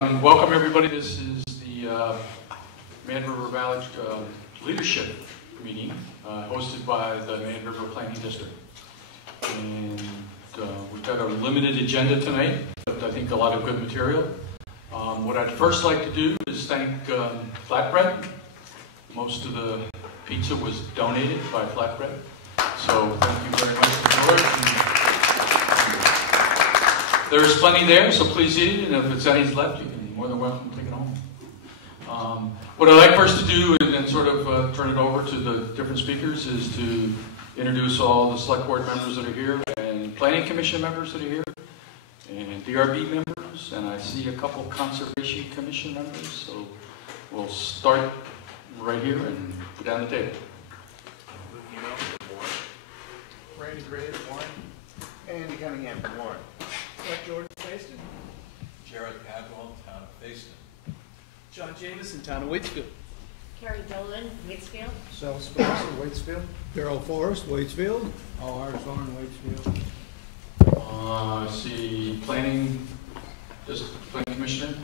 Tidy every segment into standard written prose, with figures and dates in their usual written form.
Welcome everybody. This is the Man River Valley Leadership Meeting hosted by the Man River Planning District. And we've got a limited agenda tonight, but I think a lot of good material. What I'd first like to do is thank Flatbread. Most of the pizza was donated by Flatbread. So thank you very much, George. There's plenty there, so please eat it, and if it's any's left, you can more than welcome to take it home. What I'd like first to do, and then sort of turn it over to the different speakers, is to introduce all the select board members that are here, and planning commission members that are here, and DRB members, and I see a couple conservation commission members, so we'll start right here and put down the table. Randy Gray at Warren. Andy Cunningham at Warren. George Faiston. Jared Cadwell, Town of Faiston. John Jameson, Town of Waitsfield. Carrie Dolan, Waitsfield. Sal Spencer, Waitsfield. Darrell Forrest, Waitsfield. All Hartshorn, Waitsfield. I see planning commissioner.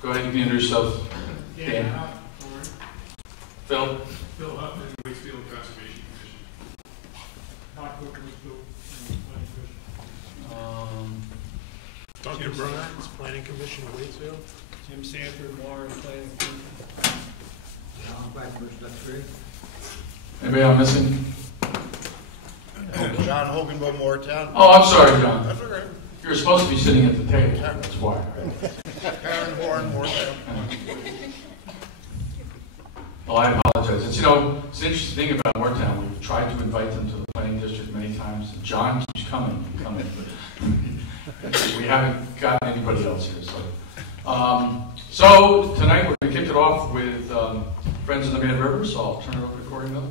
Go ahead, you can introduce yourself. Dan. Phil. Phil Huffman, Waitsfield Conservation Commission. Todd Cook, Waitsfield Planning Commission. Dr. Burns, Planning Commission, Waitsfield. Jim Sanford, Warren Planning Commission. John Blackbird, Dutch Creek. Anybody I'm missing? John Hogan, Moortown. Oh, I'm sorry, John. That's all right. You're supposed to be sitting at the table. That's why. Right? Karen Horn, Moortown. Well, I apologize. It's, it's an interesting thing about Moortown. We've tried to invite them to the planning district many times. John keeps coming and coming, but we haven't gotten anybody else here. So tonight we're going to kick it off with Friends of the Man River, so I'll turn it over to Corey Miller.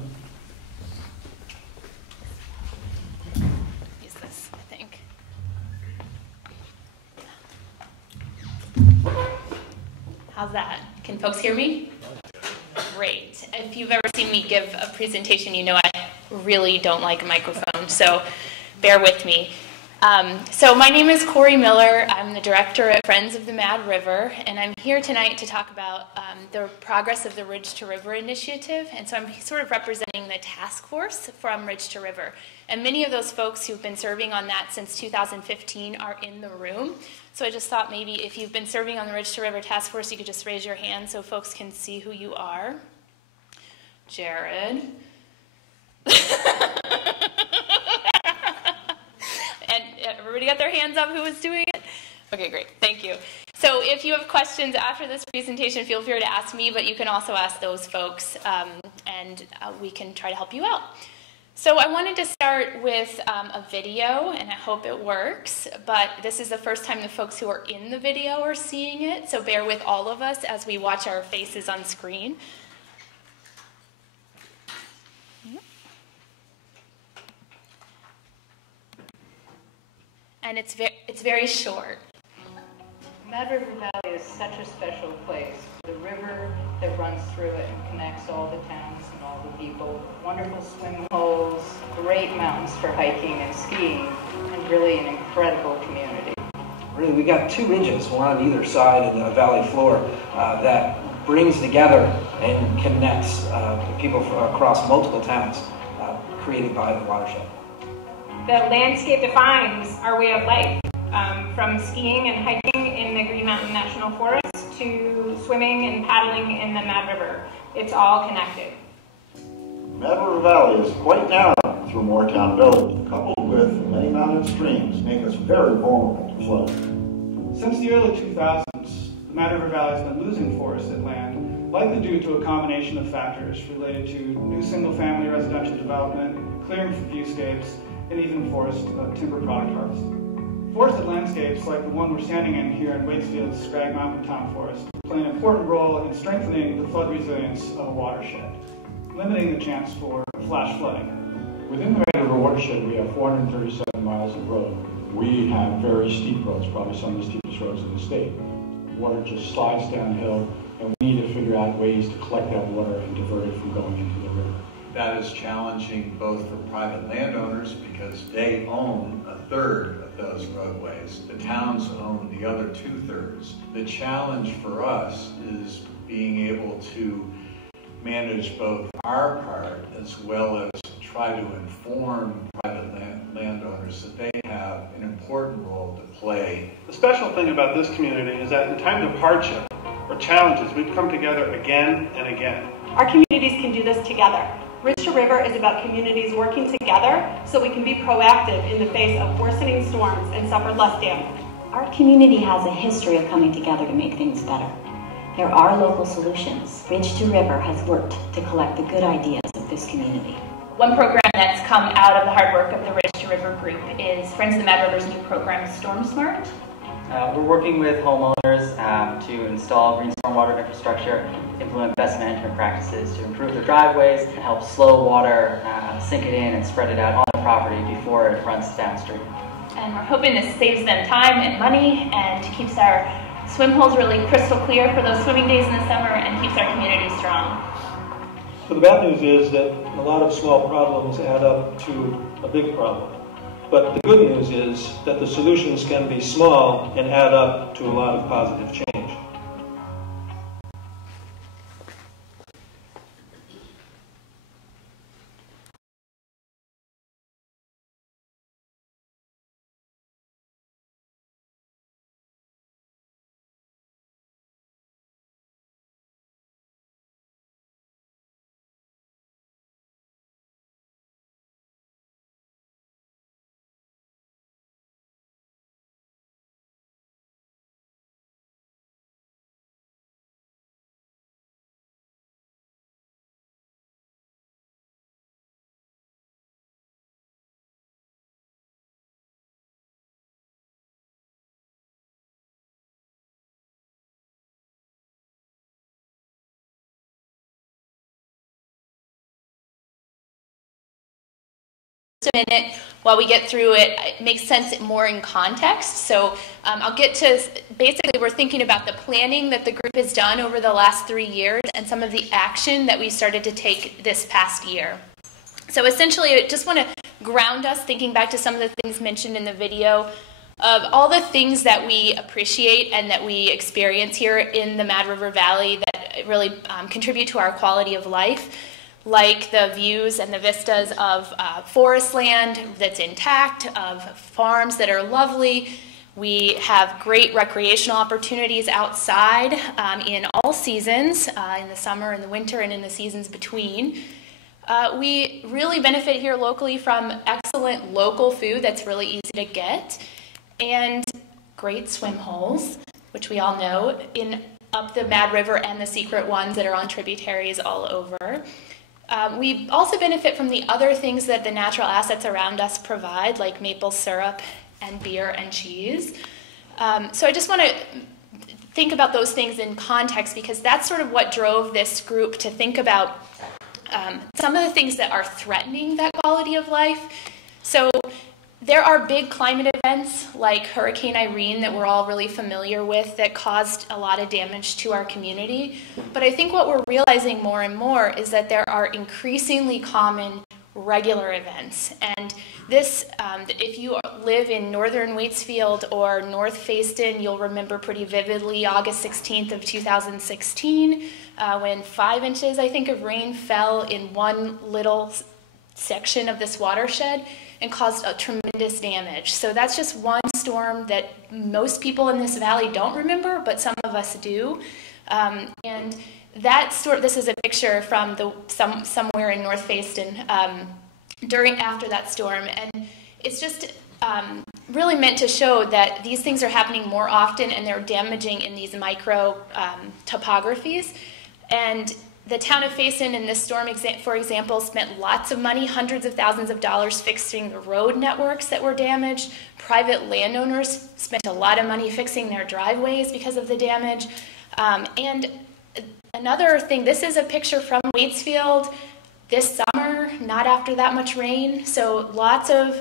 Use this, I think. How's that? Can folks hear me? Great. If you've ever seen me give a presentation, you know I really don't like a microphone, so bear with me. So my name is Corey Miller. I'm the director at Friends of the Mad River, and I'm here tonight to talk about the progress of the Ridge to River initiative. And so I'm sort of representing the task force from Ridge to River. And many of those folks who've been serving on that since 2015 are in the room. So I just thought maybe if you've been serving on the Ridge to River task force, you could just raise your hand so folks can see who you are. Jared. And everybody got their hands up who was doing it? Okay, great. Thank you. So if you have questions after this presentation, feel free to ask me, but you can also ask those folks, and we can try to help you out. So I wanted to start with a video, and I hope it works, but this is the first time the folks who are in the video are seeing it, so bear with all of us as we watch our faces on screen. And it's very short. Mad River Valley is such a special place. The river that runs through it and connects all the towns and all the people. Wonderful swim holes, great mountains for hiking and skiing, and really an incredible community. Really, we got two ridges, one on either side of the valley floor, that brings together and connects people across multiple towns created by the watershed. The landscape defines our way of life, from skiing and hiking in the Green Mountain National Forest to swimming and paddling in the Mad River. It's all connected. Mad River Valley is quite narrow through Moortown Village, coupled with many mountain streams, make us very vulnerable to flood. Since the early 2000s, the Mad River Valley has been losing forested land, likely due to a combination of factors related to new single-family residential development, clearing for viewscapes, and even forest timber product harvest. Forested landscapes like the one we're standing in here in Waitsfield's Scrag Mountain Town Forest play an important role in strengthening the flood resilience of a watershed, limiting the chance for flash flooding. Within the Mad River watershed, we have 437 miles of road. We have very steep roads, probably some of the steepest roads in the state. Water just slides downhill, and we need to figure out ways to collect that water and divert it from going into the river. That is challenging both for private landowners because they own a third of those roadways. The towns own the other 2/3. The challenge for us is being able to manage both our part as well as try to inform private landowners that they have an important role to play. The special thing about this community is that in times of hardship or challenges, we've come together again and again. Our communities can do this together. Ridge to River is about communities working together so we can be proactive in the face of worsening storms and suffer less damage. Our community has a history of coming together to make things better. There are local solutions. Ridge to River has worked to collect the good ideas of this community. One program that's come out of the hard work of the Ridge to River group is Friends of the Mad River's new program, Storm Smart. We're working with homeowners to install green stormwater infrastructure, implement best management practices to improve their driveways, and help slow water, sink it in and spread it out on the property before it runs downstream. And we're hoping this saves them time and money and keeps our swim holes really crystal clear for those swimming days in the summer and keeps our community strong. So the bad news is that a lot of small problems add up to a big problem. But the good news is that the solutions can be small and add up to a lot of positive change. A minute while we get through it. It makes sense more in context. So I'll get to, basically we're thinking about the planning that the group has done over the last 3 years and some of the action that we started to take this past year. So essentially I just want to ground us thinking back to some of the things mentioned in the video of all the things that we appreciate and that we experience here in the Mad River Valley that really contribute to our quality of life, like the views and the vistas of forest land that's intact, of farms that are lovely. We have great recreational opportunities outside in all seasons, in the summer, in the winter, and in the seasons between. We really benefit here locally from excellent local food that's really easy to get, and great swim holes, which we all know, up the Mad River and the secret ones that are on tributaries all over. We also benefit from the other things that the natural assets around us provide, like maple syrup and beer and cheese. So I just want to think about those things in context because that's sort of what drove this group to think about some of the things that are threatening that quality of life. So there are big climate events like Hurricane Irene that we're all really familiar with that caused a lot of damage to our community. But I think what we're realizing more and more is that there are increasingly common regular events. And this, if you live in northern Waitsfield or North Fayston, you'll remember pretty vividly August 16th of 2016 when 5 inches, I think, of rain fell in one little section of this watershed and caused a tremendous damage. So that's just one storm that most people in this valley don't remember, but some of us do. And that storm, this is a picture from somewhere in North Fayston after that storm, and it's just really meant to show that these things are happening more often and they're damaging in these micro topographies. And the town of Fayston in this storm, for example, spent lots of money, hundreds of thousands of dollars fixing the road networks that were damaged. Private landowners spent a lot of money fixing their driveways because of the damage. And another thing, this is a picture from Waitsfield this summer, not after that much rain. So lots of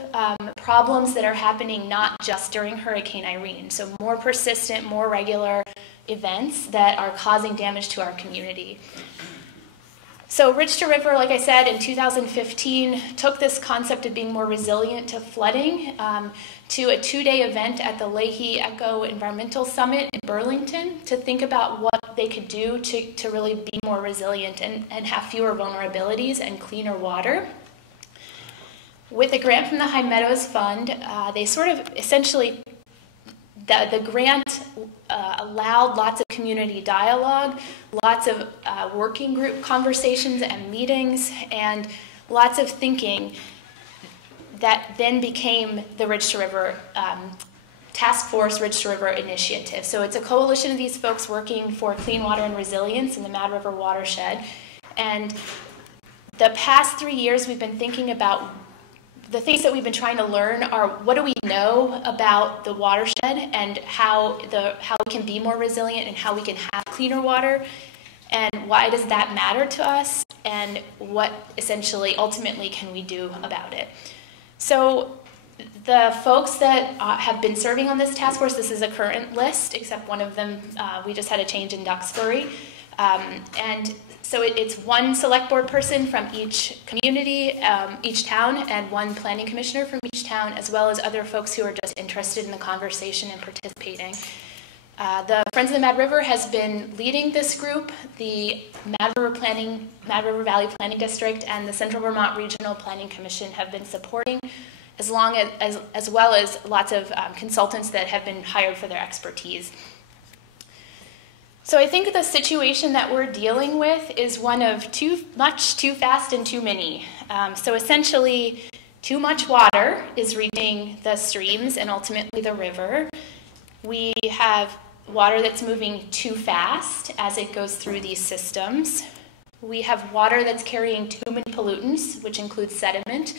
problems that are happening not just during Hurricane Irene. So more persistent, more regular events that are causing damage to our community. So Ridge to River, like I said, in 2015, took this concept of being more resilient to flooding to a 2-day event at the Leahy Eco Environmental Summit in Burlington to think about what they could do to really be more resilient and have fewer vulnerabilities and cleaner water. With a grant from the High Meadows Fund, they sort of essentially, the grant allowed lots of community dialogue, lots of working group conversations and meetings, and lots of thinking that then became the Ridge to River Task Force Ridge to River Initiative. So it's a coalition of these folks working for clean water and resilience in the Mad River watershed. And the past 3 years we've been thinking about the things that we've been trying to learn are what do we know about the watershed and how we can be more resilient and how we can have cleaner water, and why does that matter to us, and what essentially ultimately can we do about it. So the folks that have been serving on this task force, this is a current list, except one of them, we just had a change in Duxbury. And so it's one select board person from each community, each town, and one planning commissioner from each town, as well as other folks who are just interested in the conversation and participating. The Friends of the Mad River has been leading this group. The Mad River Valley Planning District and the Central Vermont Regional Planning Commission have been supporting, as well as lots of consultants that have been hired for their expertise. So I think the situation that we're dealing with is one of too much, too fast, and too many. So essentially, too much water is reaching the streams and ultimately the river. We have water that's moving too fast as it goes through these systems. We have water that's carrying too many pollutants, which includes sediment.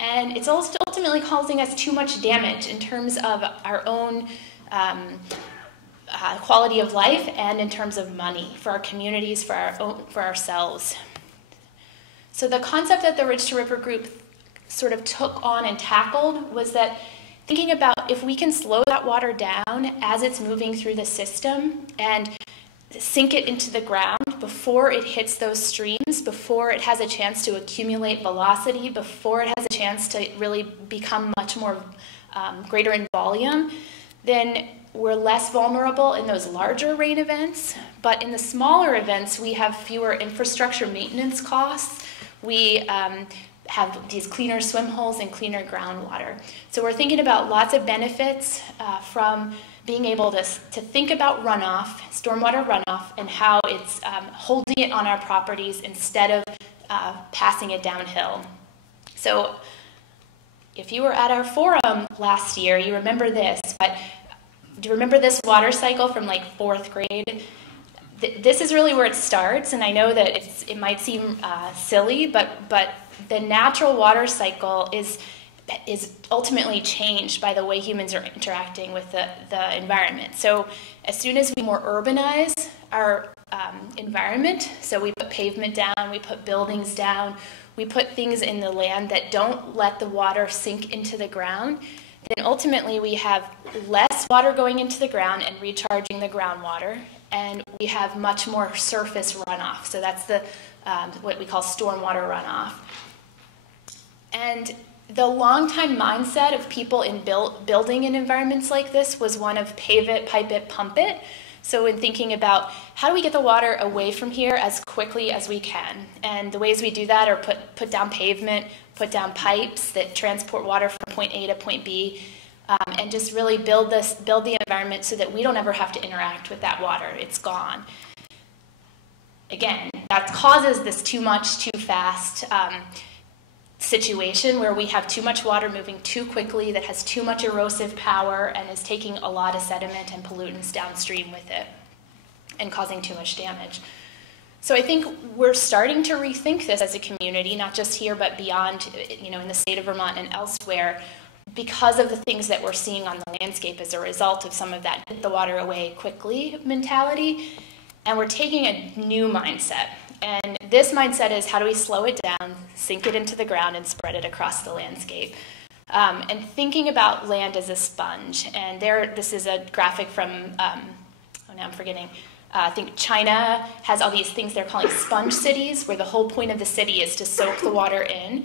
And it's also ultimately causing us too much damage in terms of our own quality of life and in terms of money for our communities, for ourselves. So the concept that the Ridge to River group sort of took on and tackled was that thinking about if we can slow that water down as it's moving through the system and sink it into the ground before it hits those streams, before it has a chance to accumulate velocity, before it has a chance to really become much more greater in volume, then we're less vulnerable in those larger rain events. But in the smaller events, we have fewer infrastructure maintenance costs. We have these cleaner swim holes and cleaner groundwater. So we're thinking about lots of benefits from being able to think about runoff, stormwater runoff, and how it's holding it on our properties instead of passing it downhill. So if you were at our forum last year, you remember this, but do you remember this water cycle from like 4th grade? This is really where it starts, and I know that it might seem silly, but the natural water cycle is ultimately changed by the way humans are interacting with the environment. So as soon as we more urbanize our environment, so we put pavement down, we put buildings down, we put things in the land that don't let the water sink into the ground, then ultimately we have less water going into the ground and recharging the groundwater, and we have much more surface runoff. So that's the what we call stormwater runoff. And the longtime mindset of people in building in environments like this was one of pave it, pipe it, pump it. So in thinking about how do we get the water away from here as quickly as we can, and the ways we do that are put down pavement, put down pipes that transport water from point A to point B, and just really build the environment so that we don't ever have to interact with that water. It's gone. Again, that causes this too much, too fast situation where we have too much water moving too quickly that has too much erosive power and is taking a lot of sediment and pollutants downstream with it and causing too much damage. So I think we're starting to rethink this as a community, not just here but beyond, in the state of Vermont and elsewhere, because of the things that we're seeing on the landscape as a result of some of that get the water away quickly mentality. And we're taking a new mindset. And this mindset is how do we slow it down, sink it into the ground, and spread it across the landscape. And thinking about land as a sponge. And this is a graphic from, now I'm forgetting, I think China has all these things they're calling sponge cities, where the whole point of the city is to soak the water in.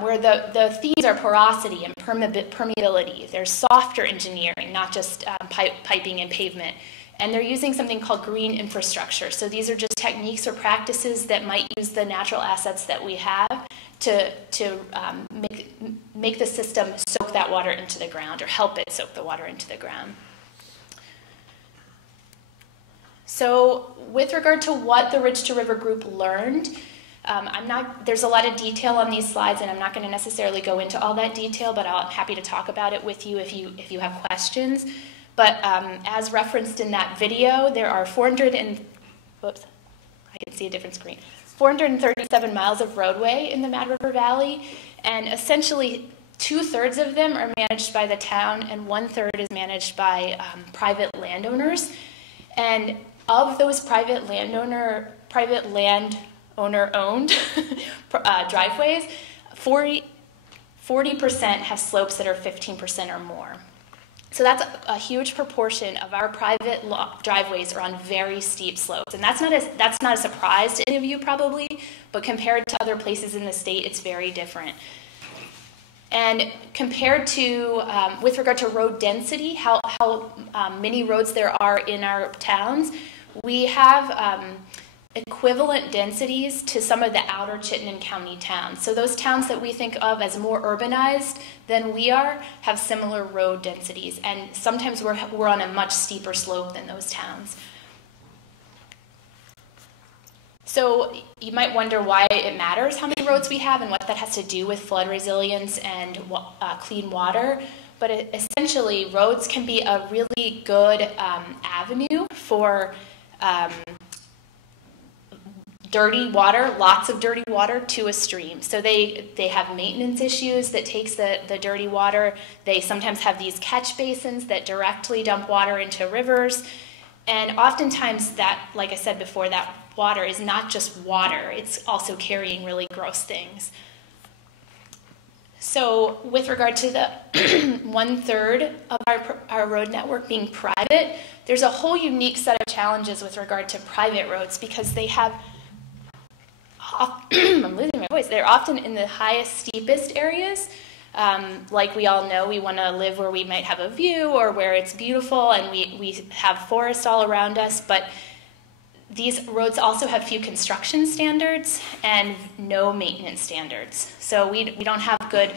where the themes are porosity and permeability. There's softer engineering, not just piping and pavement. And they're using something called green infrastructure. So these are just techniques or practices that might use the natural assets that we have to make the system soak that water into the ground or help it soak the water into the ground. So with regard to what the Ridge to River group learned, there's a lot of detail on these slides, and I'm not going to necessarily go into all that detail, but I'm happy to talk about it with you if you have questions. But as referenced in that video, there are 437 miles of roadway in the Mad River Valley, and essentially 2/3 of them are managed by the town, and 1/3 is managed by private landowners. And of those private landowner-owned driveways, 40% have slopes that are 15% or more. So that's a huge proportion of our private driveways are on very steep slopes. And that's not a surprise to any of you probably, but compared to other places in the state, it's very different. And compared to, with regard to road density, how many roads there are in our towns, we have equivalent densities to some of the outer Chittenden County towns. So those towns that we think of as more urbanized than we are have similar road densities, and sometimes we're on a much steeper slope than those towns. So you might wonder why it matters how many roads we have and what that has to do with flood resilience and clean water. But essentially, roads can be a really good avenue for dirty water, lots of dirty water to a stream. So they have maintenance issues that takes the dirty water. They sometimes have these catch basins that directly dump water into rivers. And oftentimes that, like I said before, that water is not just water, it's also carrying really gross things. So with regard to the 1/3 of our road network being private, there's a whole unique set of challenges with regard to private roads because they have I'm losing my voice. They're often in the highest, steepest areas. Like we all know, we want to live where we might have a view or where it's beautiful and we have forest all around us, but these roads also have few construction standards and no maintenance standards. So we don't have good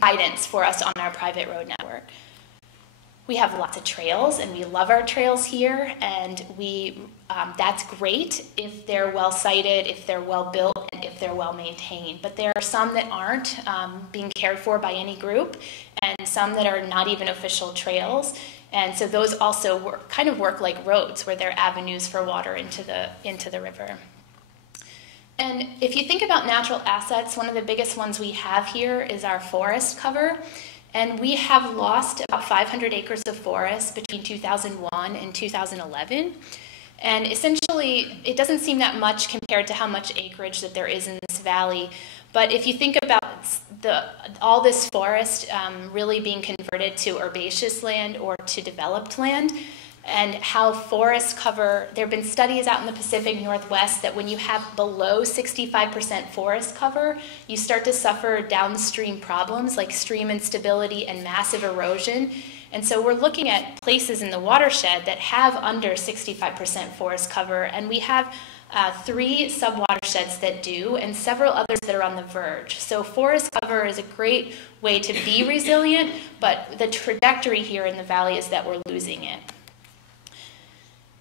guidance for us on our private road network. We have lots of trails, and we love our trails here, and that's great if they're well sited, if they're well built, and if they're well maintained. But there are some that aren't being cared for by any group, and some that are not even official trails. And so those also work like roads, where they're avenues for water into the river. And if you think about natural assets, one of the biggest ones we have here is our forest cover. And we have lost about 500 acres of forest between 2001 and 2011. And essentially, it doesn't seem that much compared to how much acreage that there is in this valley. But if you think about all this forest really being converted to herbaceous land or to developed land, and how forests cover, there have been studies out in the Pacific Northwest that when you have below 65% forest cover, you start to suffer downstream problems like stream instability and massive erosion. And so we're looking at places in the watershed that have under 65% forest cover, and we have 3 sub-watersheds that do, and several others that are on the verge. So forest cover is a great way to be resilient, but the trajectory here in the valley is that we're losing it.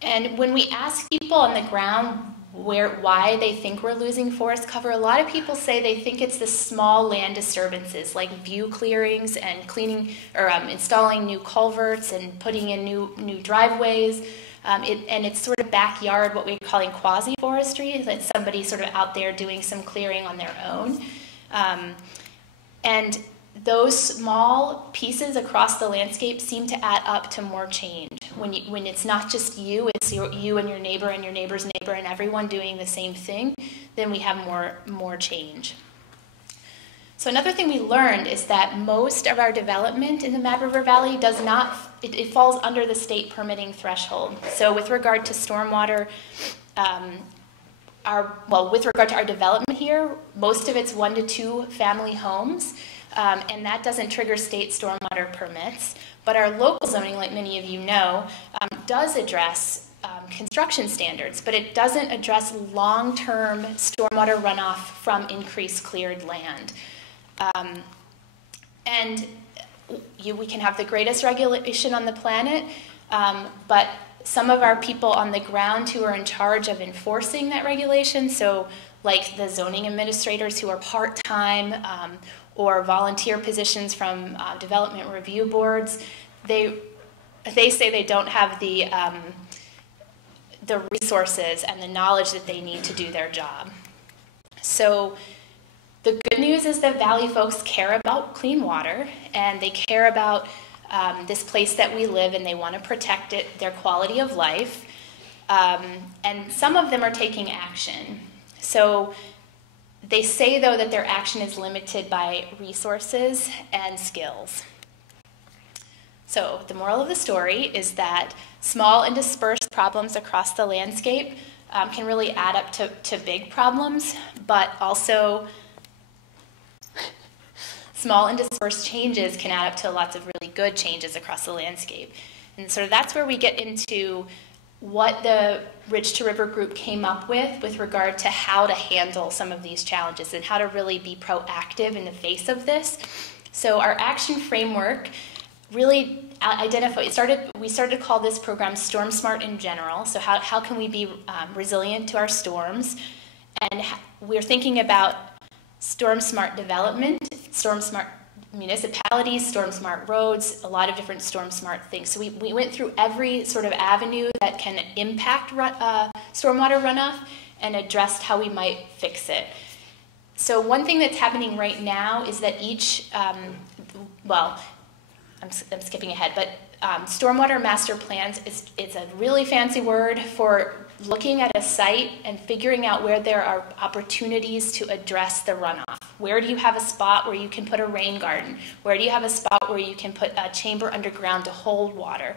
And when we ask people on the ground why they think we're losing forest cover, a lot of people say they think it's the small land disturbances like view clearings and cleaning or installing new culverts and putting in new driveways. And it's sort of backyard, what we're calling quasi-forestry, that somebody's sort of out there doing some clearing on their own. And those small pieces across the landscape seem to add up to more change. When it's not just you, it's you and your neighbor and your neighbor's neighbor and everyone doing the same thing, then we have more change. So another thing we learned is that most of our development in the Mad River Valley does not, it falls under the state permitting threshold. So with regard to stormwater with regard to our development here, most of it's 1 to 2 family homes, and that doesn't trigger state stormwater permits. But our local zoning, like many of you know, does address construction standards, but it doesn't address long-term stormwater runoff from increased cleared land. We can have the greatest regulation on the planet, but some of our people on the ground who are in charge of enforcing that regulation, so like the zoning administrators who are part-time or volunteer positions from development review boards, they say they don't have the resources and the knowledge that they need to do their job. So the good news is that Valley folks care about clean water, and they care about this place that we live, and they want to protect it, their quality of life. And some of them are taking action. So they say, though, that their action is limited by resources and skills. So the moral of the story is that small and dispersed problems across the landscape can really add up to big problems, but also small and dispersed changes can add up to lots of really good changes across the landscape. And so that's where we get into what the Ridge to River group came up with regard to how to handle some of these challenges and how to really be proactive in the face of this. So our action framework really we started to call this program Storm Smart in general. So how can we be resilient to our storms? And we're thinking about storm smart development, storm smart municipalities, storm smart roads, a lot of different storm smart things. So we went through every sort of avenue that can impact stormwater runoff and addressed how we might fix it. So one thing that's happening right now is that each, I'm skipping ahead, but stormwater master plans it's a really fancy word for looking at a site and figuring out where there are opportunities to address the runoff. Where do you have a spot where you can put a rain garden? Where do you have a spot where you can put a chamber underground to hold water?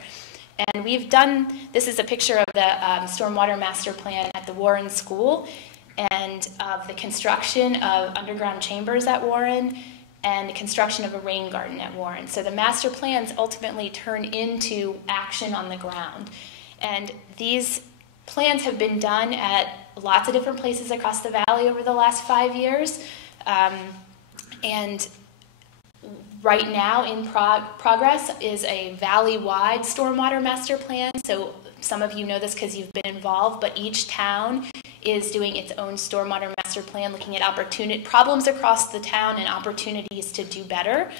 And we've done, this is a picture of the stormwater master plan at the Warren School and of the construction of underground chambers at Warren and the construction of a rain garden at Warren. So the master plans ultimately turn into action on the ground. And these plans have been done at lots of different places across the valley over the last 5 years. And right now in progress is a valley-wide stormwater master plan. So some of you know this because you've been involved, but each town is doing its own stormwater master plan, looking at problems across the town and opportunities to do better.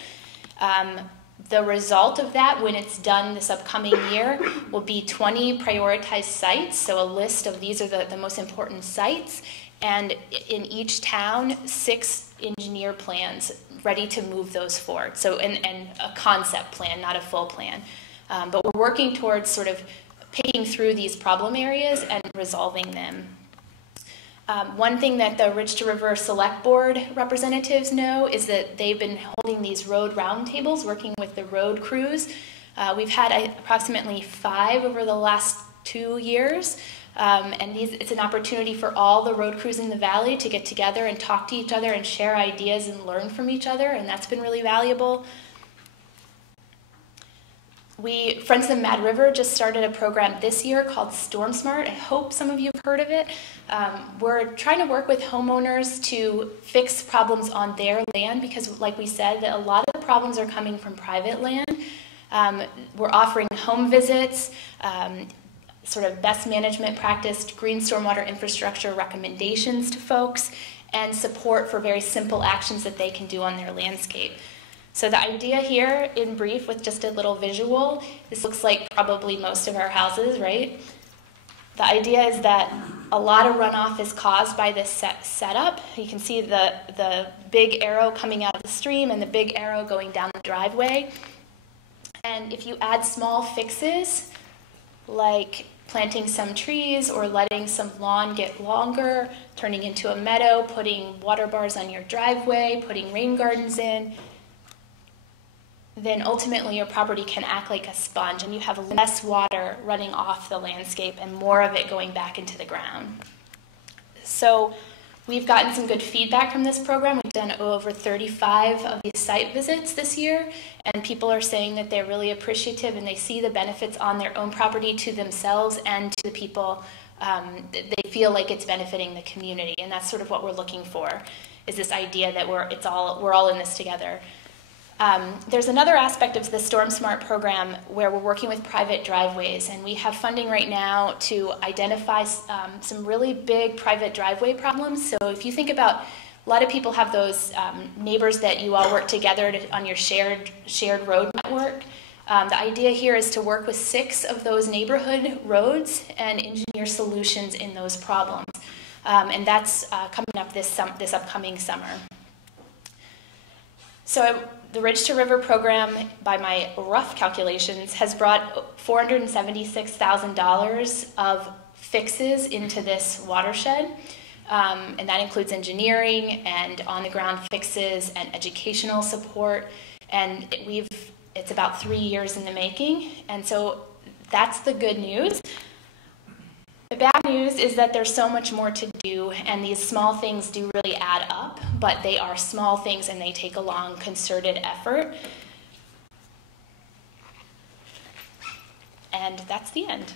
The result of that, when it's done this upcoming year, will be 20 prioritized sites. So a list of these are the most important sites. And in each town, 6 engineer plans ready to move those forward. So, and a concept plan, not a full plan. But we're working towards sort of picking through these problem areas and resolving them. One thing that the Ridge to River Select Board representatives know is that they've been holding these road roundtables, working with the road crews. We've had approximately 5 over the last 2 years, and it's an opportunity for all the road crews in the valley to get together and talk to each other and share ideas and learn from each other, and that's been really valuable. Friends of the Mad River just started a program this year called Storm Smart. I hope some of you have heard of it. We're trying to work with homeowners to fix problems on their land because, like we said, that a lot of the problems are coming from private land. We're offering home visits, sort of best management practice, green stormwater infrastructure recommendations to folks, and support for very simple actions that they can do on their landscape. So the idea here, in brief, with just a little visual, this looks like probably most of our houses, right? The idea is that a lot of runoff is caused by this setup. You can see the big arrow coming out of the stream and the big arrow going down the driveway. And if you add small fixes, like planting some trees or letting some lawn get longer, turning into a meadow, putting water bars on your driveway, putting rain gardens in, then ultimately your property can act like a sponge and you have less water running off the landscape and more of it going back into the ground. So we've gotten some good feedback from this program. We've done over 35 of these site visits this year, and people are saying that they're really appreciative and they see the benefits on their own property to themselves and to the people. They feel like it's benefiting the community, and that's sort of what we're looking for, is this idea that we're all in this together. There's another aspect of the Storm Smart program where we're working with private driveways, and we have funding right now to identify some really big private driveway problems. So if you think about, a lot of people have those neighbors that you all work together on your shared road network. The idea here is to work with 6 of those neighborhood roads and engineer solutions in those problems. And that's coming up this upcoming summer. So the Ridge to River program, by my rough calculations, has brought $476,000 of fixes into this watershed. And that includes engineering and on-the-ground fixes and educational support. And it's about 3 years in the making. And so that's the good news. The bad news is that there's so much more to do, and these small things do really add up, but they are small things and they take a long, concerted effort. And that's the end.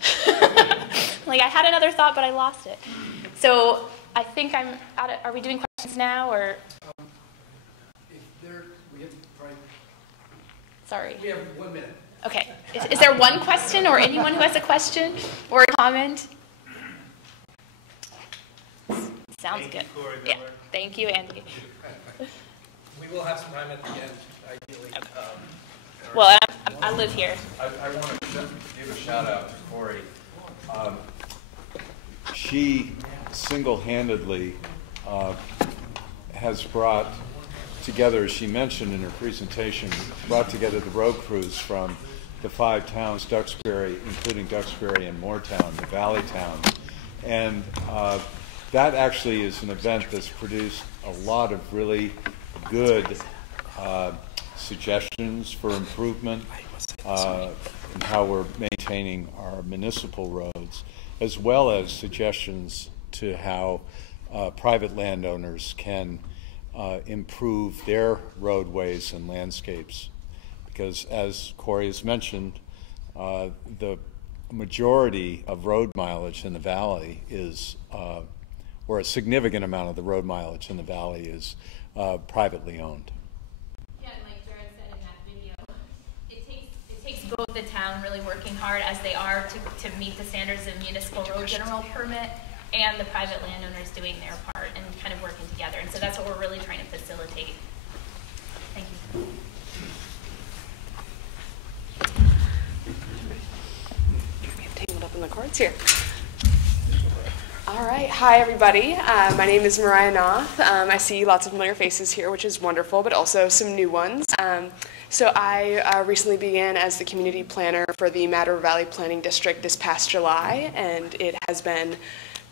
Like, I had another thought, but I lost it. So I think I'm out of, are we doing questions now, or? Sorry. We have 1 minute. Okay. Is there one question, or anyone who has a question or a comment? Sounds good. Corey, yeah. Thank you, Andy. We will have some time at the end, ideally. Okay. Well, I live here. I want to give a shout out to Corey. She single-handedly has brought together, as she mentioned in her presentation, brought together the road crews from the 5 towns, Duxbury, including Duxbury and Moortown, the valley towns. And that actually is an event that's produced a lot of really good suggestions for improvement in how we're maintaining our municipal roads, as well as suggestions to how private landowners can improve their roadways and landscapes. Because as Corey has mentioned, the majority of road mileage in the valley is, or a significant amount of the road mileage in the valley is privately owned. Yeah, and like Jared said in that video, it takes both the town really working hard as they are to meet the standards of municipal road general permit, and the private landowners doing their part and kind of working together. And so that's what we're really trying to facilitate. Thank you. Tangled up in the cords here. All right. Hi, everybody. My name is Mariah Noth. I see lots of familiar faces here, which is wonderful, but also some new ones. So I recently began as the community planner for the Mad River Valley Planning District this past July, and it has been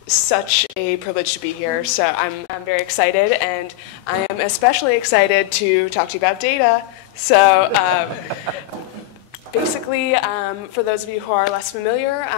such a privilege to be here. So I'm very excited, and I am especially excited to talk to you about data. So basically, for those of you who are less familiar,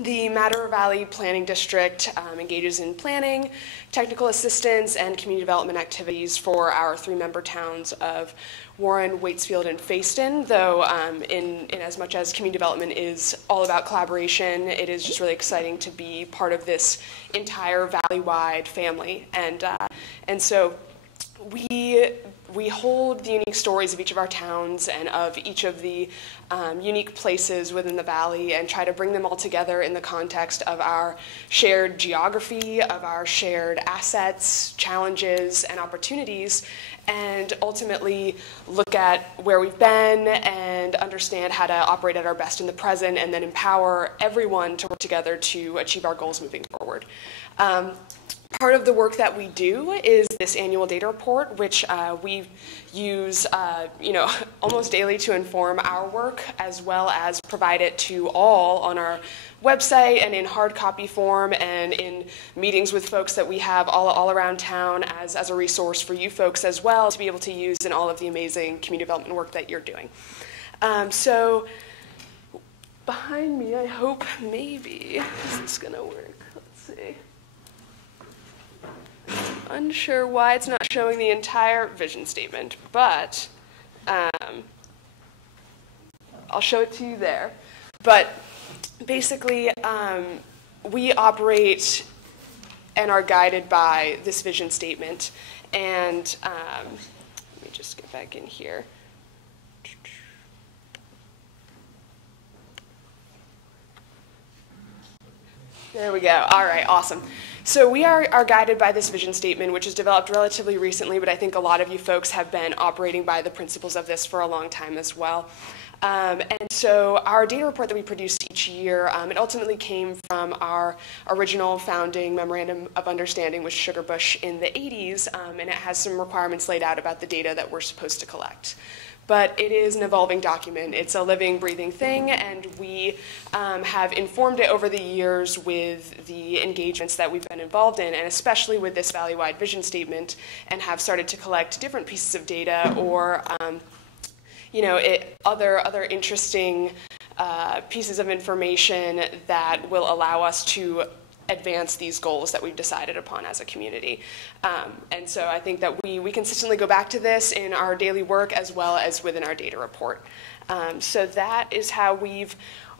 the Mad River Valley Planning District engages in planning, technical assistance, and community development activities for our 3-member towns of Warren, Waitsfield, and Fayston, though in as much as community development is all about collaboration, it is just really exciting to be part of this entire valley-wide family. And so we hold the unique stories of each of our towns and of each of the unique places within the valley and try to bring them all together in the context of our shared geography, of our shared assets, challenges, and opportunities, and ultimately look at where we've been and understand how to operate at our best in the present, and then empower everyone to work together to achieve our goals moving forward. Part of the work that we do is this annual data report, which we use almost daily to inform our work, as well as provide it to all on our website and in hard copy form and in meetings with folks that we have all around town as a resource for you folks as well to be able to use in all of the amazing community development work that you're doing. So behind me, I hope maybe this is going to work. Let's see. unsure why it's not showing the entire vision statement, but I'll show it to you there. But basically, we operate and are guided by this vision statement. And let me just get back in here. There we go. All right, awesome. So we are guided by this vision statement, which was developed relatively recently, but I think a lot of you folks have been operating by the principles of this for a long time as well. And so our data report that we produce each year, it ultimately came from our original founding Memorandum of Understanding with Sugarbush in the 80s, and it has some requirements laid out about the data that we're supposed to collect. But it is an evolving document. It's a living, breathing thing, and we have informed it over the years with the engagements that we've been involved in, and especially with this valley-wide vision statement, and have started to collect different pieces of data or other interesting pieces of information that will allow us to advance these goals that we've decided upon as a community. And so I think that we consistently go back to this in our daily work as well as within our data report. So that is how we've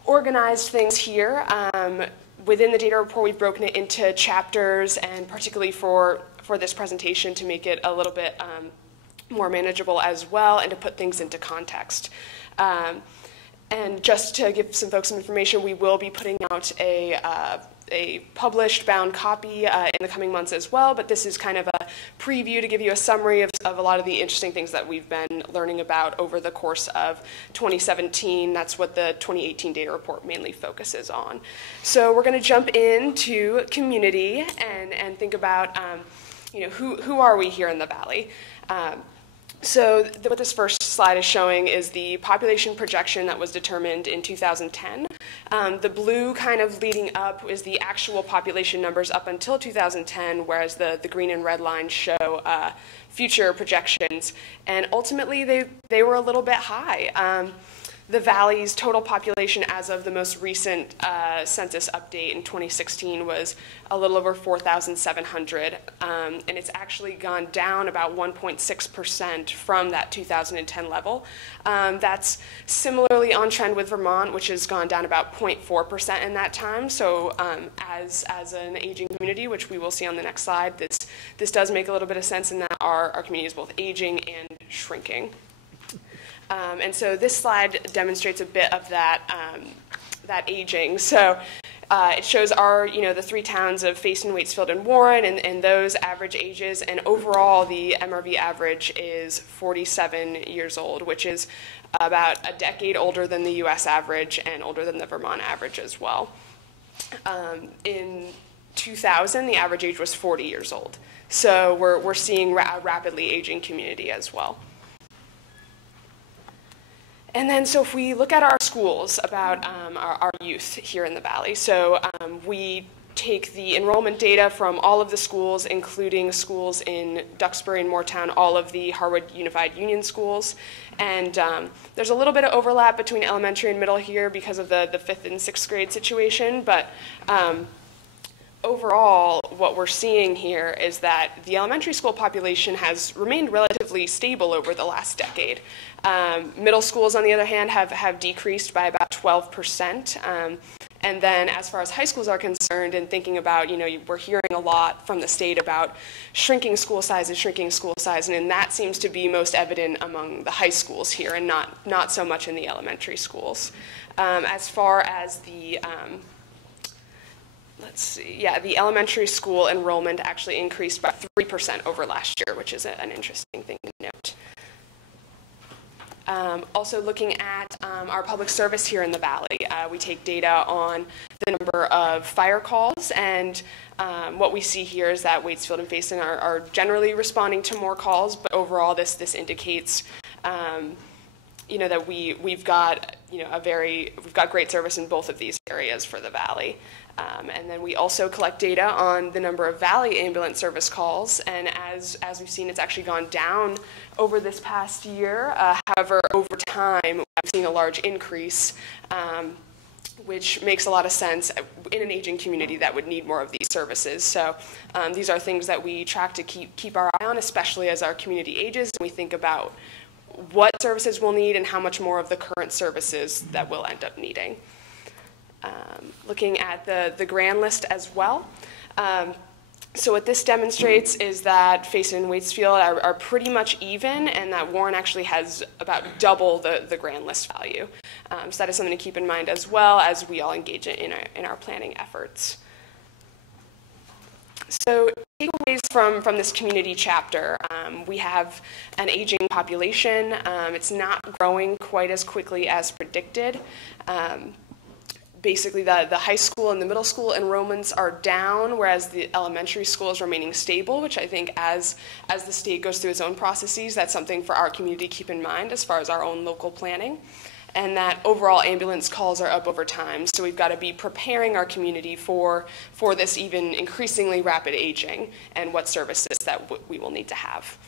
organized things here. Within the data report, we've broken it into chapters, and particularly for this presentation to make it a little bit more manageable as well, and to put things into context. And just to give some folks some information, we will be putting out a published bound copy in the coming months as well, but this is kind of a preview to give you a summary of a lot of the interesting things that we've been learning about over the course of 2017. That's what the 2018 data report mainly focuses on. So we're going to jump into community and think about who are we here in the Valley. So what this first slide is showing is the population projection that was determined in 2010. The blue kind of leading up is the actual population numbers up until 2010, whereas the green and red lines show future projections. And ultimately, they were a little bit high. The Valley's total population as of the most recent census update in 2016 was a little over 4,700, and it's actually gone down about 1.6% from that 2010 level. That's similarly on trend with Vermont, which has gone down about 0.4% in that time. So as an aging community, which we will see on the next slide, this does make a little bit of sense in that our community is both aging and shrinking. And so this slide demonstrates a bit of that aging. So it shows the three towns of Fayston, Waitsfield, and Warren, and those average ages. And overall, the MRV average is 47 years old, which is about a decade older than the U.S. average and older than the Vermont average as well. In 2000, the average age was 40 years old. So we're seeing a rapidly aging community as well. And then, so if we look at our schools, about our youth here in the Valley, so we take the enrollment data from all of the schools, including schools in Duxbury and Moortown, all of the Harwood Unified Union schools. And there's a little bit of overlap between elementary and middle here because of the 5th and 6th grade situation, but overall, what we're seeing here is that the elementary school population has remained relatively stable over the last decade. Middle schools, on the other hand, have decreased by about 12%. And then as far as high schools are concerned, and thinking about, we're hearing a lot from the state about shrinking school sizes, and that seems to be most evident among the high schools here and not so much in the elementary schools. As far as the the elementary school enrollment actually increased by 3% over last year, which is an interesting thing to note. Also looking at our public service here in the Valley, we take data on the number of fire calls, and what we see here is that Waitsfield and Fayston are generally responding to more calls, but overall this indicates that we've got we've got great service in both of these areas for the Valley. And then we also collect data on the number of Valley ambulance service calls, and as we've seen, it's actually gone down over this past year. However, over time, we've seen a large increase which makes a lot of sense in an aging community that would need more of these services. So these are things that we track to keep our eye on, especially as our community ages and we think about what services we'll need and how much more of the current services that we'll end up needing. Looking at the grand list as well. So what this demonstrates is that Facein and Waitsfield are pretty much even, and that Warren actually has about double the grand list value. So that is something to keep in mind as well as we all engage in our planning efforts. So takeaways from this community chapter, we have an aging population. It's not growing quite as quickly as predicted. Basically, the high school and the middle school enrollments are down, whereas the elementary school is remaining stable, which I think as the state goes through its own processes, that's something for our community to keep in mind as far as our own local planning. And that overall ambulance calls are up over time, so we've got to be preparing our community for this even increasingly rapid aging and what services that we will need to have.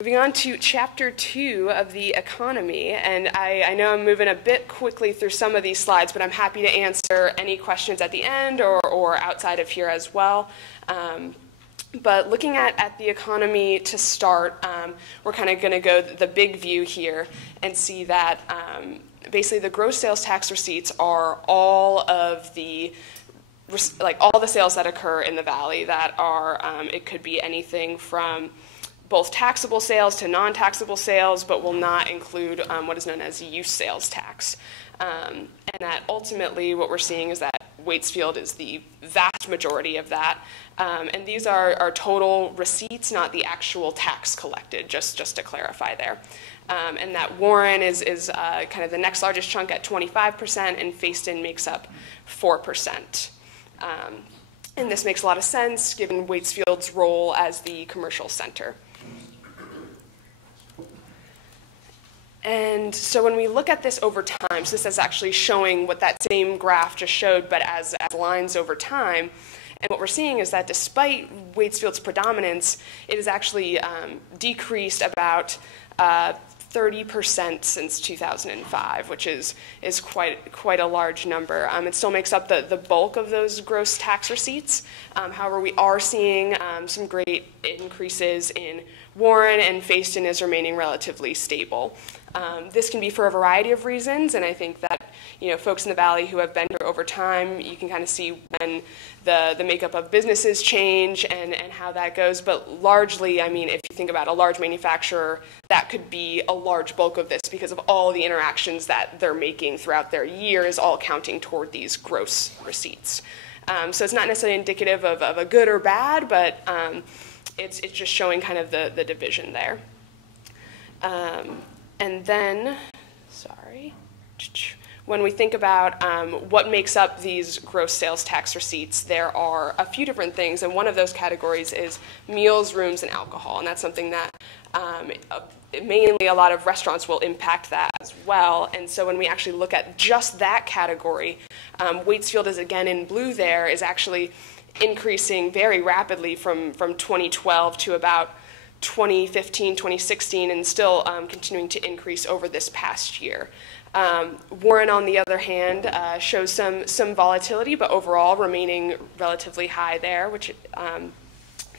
Moving on to Chapter 2 of the economy, and I know I'm moving a bit quickly through some of these slides, but I'm happy to answer any questions at the end or outside of here as well. But looking at the economy to start, we're kind of going to go the big view here and see that basically the gross sales tax receipts are all of the all the sales that occur in the valley that are, it could be anything from both taxable sales to non-taxable sales, but will not include what is known as use sales tax. And that ultimately what we're seeing is that Waitsfield is the vast majority of that. And these are total receipts, not the actual tax collected, just to clarify there. And that Warren is kind of the next largest chunk at 25%, and Facein makes up 4%. And this makes a lot of sense given Waitsfield's role as the commercial center. And so when we look at this over time, so this is actually showing what that same graph just showed, but as lines over time. And what we're seeing is that despite Waitsfield's predominance, it has actually decreased about 30% since 2005, which is quite a large number. It still makes up the bulk of those gross tax receipts. However, we are seeing some great increases in Warren, and Facein is remaining relatively stable. This can be for a variety of reasons, and I think that folks in the valley who have been here over time, you can kind of see when the makeup of businesses change and how that goes. But largely, I mean, if you think about a large manufacturer, that could be a large bulk of this because of all the interactions that they're making throughout their year is all counting toward these gross receipts. So it's not necessarily indicative of a good or bad, but it's just showing kind of the division there. And then, when we think about what makes up these gross sales tax receipts, there are a few different things, and one of those categories is meals, rooms, and alcohol, and that's something that mainly a lot of restaurants will impact that as well. And so when we actually look at just that category, Waitsfield is again in blue there, is actually increasing very rapidly from 2012 to about 2015, 2016, and still continuing to increase over this past year. Warren, on the other hand, shows some volatility, but overall remaining relatively high there, which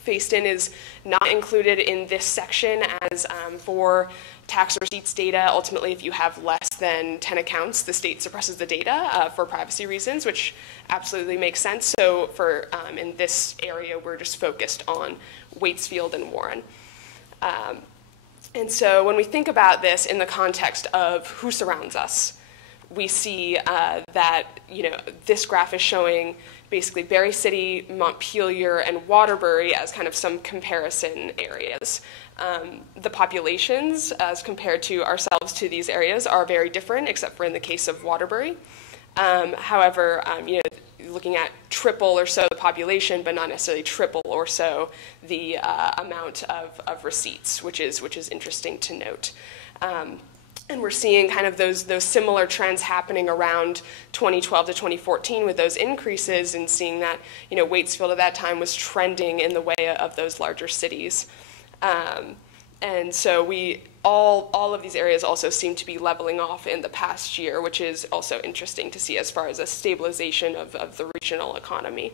Facein is not included in this section as for tax receipts data. Ultimately, if you have less than 10 accounts, the state suppresses the data for privacy reasons, which absolutely makes sense. So for in this area, we're just focused on Waitsfield and Warren. And so when we think about this in the context of who surrounds us, we see that this graph is showing basically Berry City, Montpelier, and Waterbury as kind of some comparison areas. The populations as compared to ourselves to these areas are very different, except for in the case of Waterbury. However, looking at triple or so the population, but not necessarily triple or so the amount of receipts, which is interesting to note. And we're seeing kind of those similar trends happening around 2012 to 2014 with those increases, and seeing that Waitsfield at that time was trending in the way of those larger cities. And so all of these areas also seem to be leveling off in the past year, which is also interesting to see as far as a stabilization of the regional economy.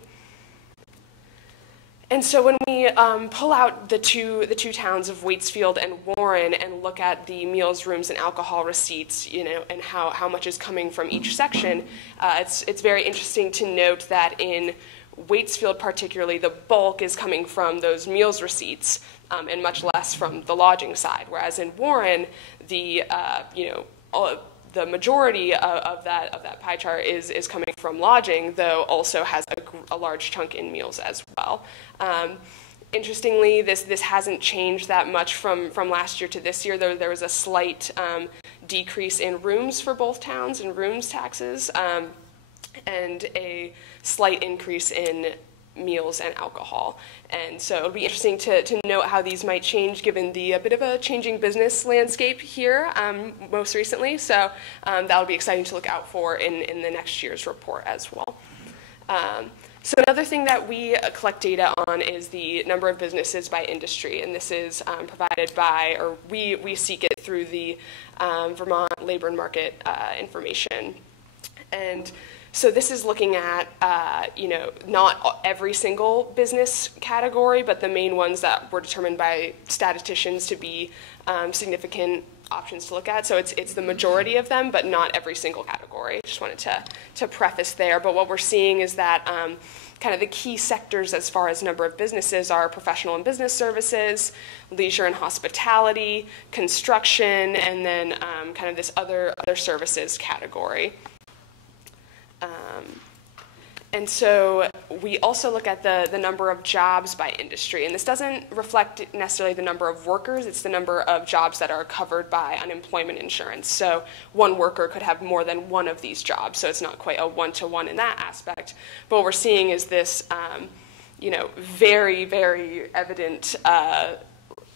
And so when we pull out the two towns of Waitsfield and Warren and look at the meals, rooms, and alcohol receipts, and how much is coming from each section, it's very interesting to note that in Waitsfield particularly, the bulk is coming from those meals receipts, and much less from the lodging side. Whereas in Warren, the majority of that pie chart is coming from lodging, though also has a large chunk in meals as well. Interestingly, this hasn't changed that much from last year to this year, though there was a slight decrease in rooms for both towns and rooms taxes, and a slight increase in meals and alcohol. And so it'll be interesting to note how these might change given the bit of a changing business landscape here most recently. So that'll be exciting to look out for in the next year's report as well. So another thing that we collect data on is the number of businesses by industry, and this is provided by, or we seek it through the Vermont Labor and Market Information. And so this is looking at, not every single business category, but the main ones that were determined by statisticians to be significant options to look at. So it's the majority of them, but not every single category. Just wanted to preface there. But what we're seeing is that kind of the key sectors as far as number of businesses are professional and business services, leisure and hospitality, construction, and then kind of this other services category. And so we also look at the number of jobs by industry, and this doesn't reflect necessarily the number of workers, it's the number of jobs that are covered by unemployment insurance. So one worker could have more than one of these jobs, so it's not quite a one-to-one in that aspect. But what we're seeing is this, very, very evident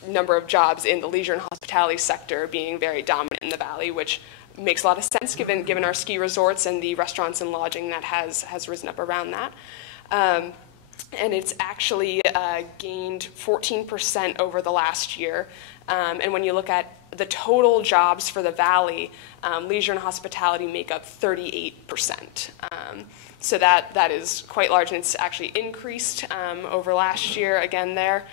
number of jobs in the leisure and hospitality sector being very dominant in the valley, which makes a lot of sense given our ski resorts and the restaurants and lodging that has risen up around that. And it's actually gained 14% over the last year. And when you look at the total jobs for the valley, leisure and hospitality make up 38%. So that is quite large, and it's actually increased over last year again there.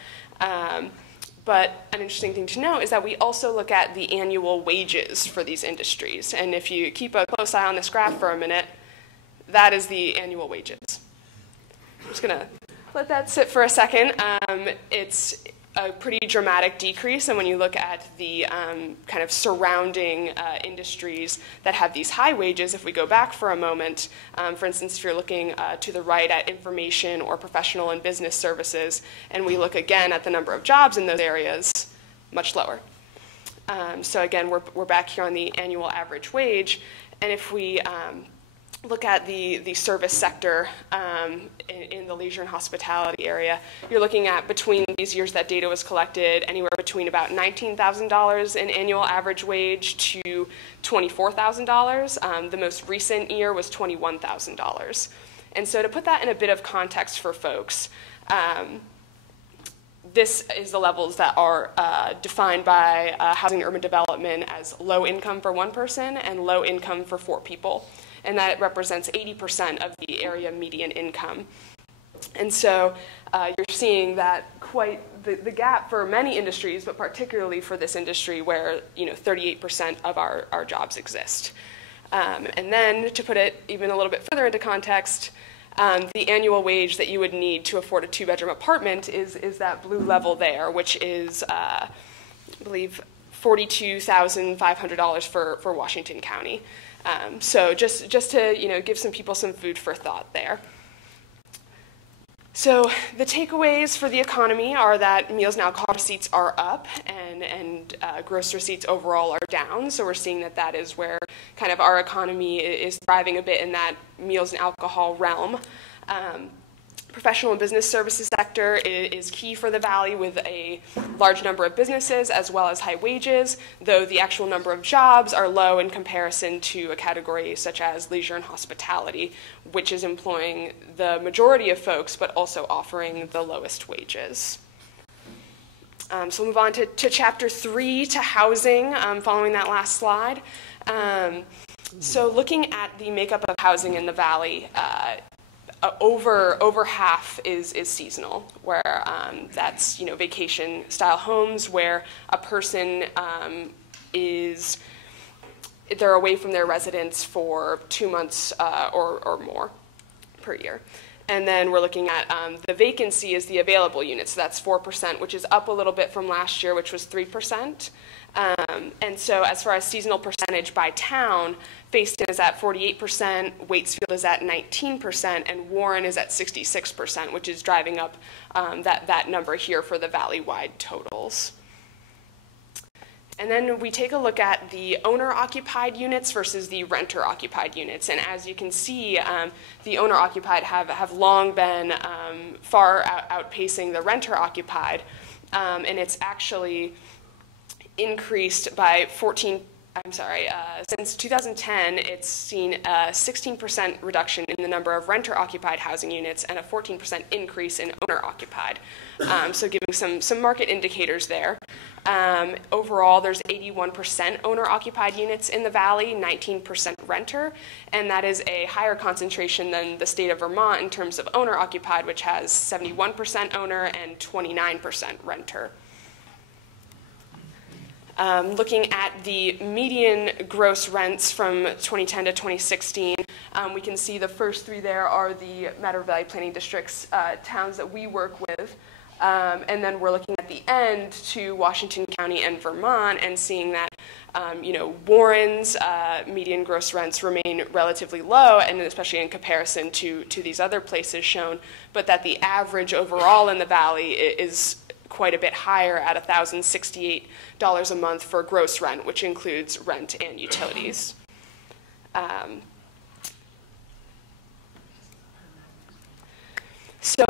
But an interesting thing to note is that we also look at the annual wages for these industries. And if you keep a close eye on this graph for a minute, that is the annual wages. I'm just going to let that sit for a second. It's a pretty dramatic decrease, and when you look at the kind of surrounding industries that have these high wages, if we go back for a moment, for instance, if you're looking to the right at information or professional and business services, and we look again at the number of jobs in those areas, much lower. So again, we're back here on the annual average wage, and if we look at the service sector in the leisure and hospitality area, you're looking at, between these years that data was collected, anywhere between about $19,000 in annual average wage to $24,000. The most recent year was $21,000. And so to put that in a bit of context for folks, this is the levels that are defined by Housing and Urban Development as low income for one person and low income for 4 people. And that represents 80% of the area median income. And so you're seeing that quite the gap for many industries, but particularly for this industry where 38% of our jobs exist. And then to put it even a little bit further into context, the annual wage that you would need to afford a 2-bedroom apartment is that blue level there, which is, I believe, $42,500 for Washington County. So just to give some people some food for thought there. So the takeaways for the economy are that meals and alcohol receipts are up, and gross receipts overall are down. So we're seeing that is where kind of our economy is thriving a bit in that meals and alcohol realm. Professional and business services sector is key for the valley, with a large number of businesses as well as high wages, though the actual number of jobs are low in comparison to a category such as leisure and hospitality, which is employing the majority of folks but also offering the lowest wages. So we'll move on to Chapter 3, to housing, following that last slide. So looking at the makeup of housing in the Valley, over half is seasonal, where that's vacation-style homes where a person they're away from their residence for 2 months or more per year. And then we're looking at the vacancy is the available units. So that's 4%, which is up a little bit from last year, which was 3%. And so as far as seasonal percentage by town, Facein is at 48%, Waitsfield is at 19%, and Warren is at 66%, which is driving up that number here for the valley-wide totals. And then we take a look at the owner-occupied units versus the renter-occupied units. And as you can see, the owner-occupied have long been far outpacing the renter-occupied. And it's actually increased by since 2010, it's seen a 16% reduction in the number of renter-occupied housing units and a 14% increase in owner-occupied. So giving some market indicators there. Overall, there's 81% owner-occupied units in the Valley, 19% renter, and that is a higher concentration than the state of Vermont in terms of owner-occupied, which has 71% owner and 29% renter. Looking at the median gross rents from 2010 to 2016, we can see the first three there are the Matter Valley Planning District's towns that we work with. And then we're looking at the end to Washington County and Vermont and seeing that, Warren's median gross rents remain relatively low, and especially in comparison to these other places shown, but that the average overall in the Valley is quite a bit higher at $1,068 a month for gross rent, which includes rent and utilities. So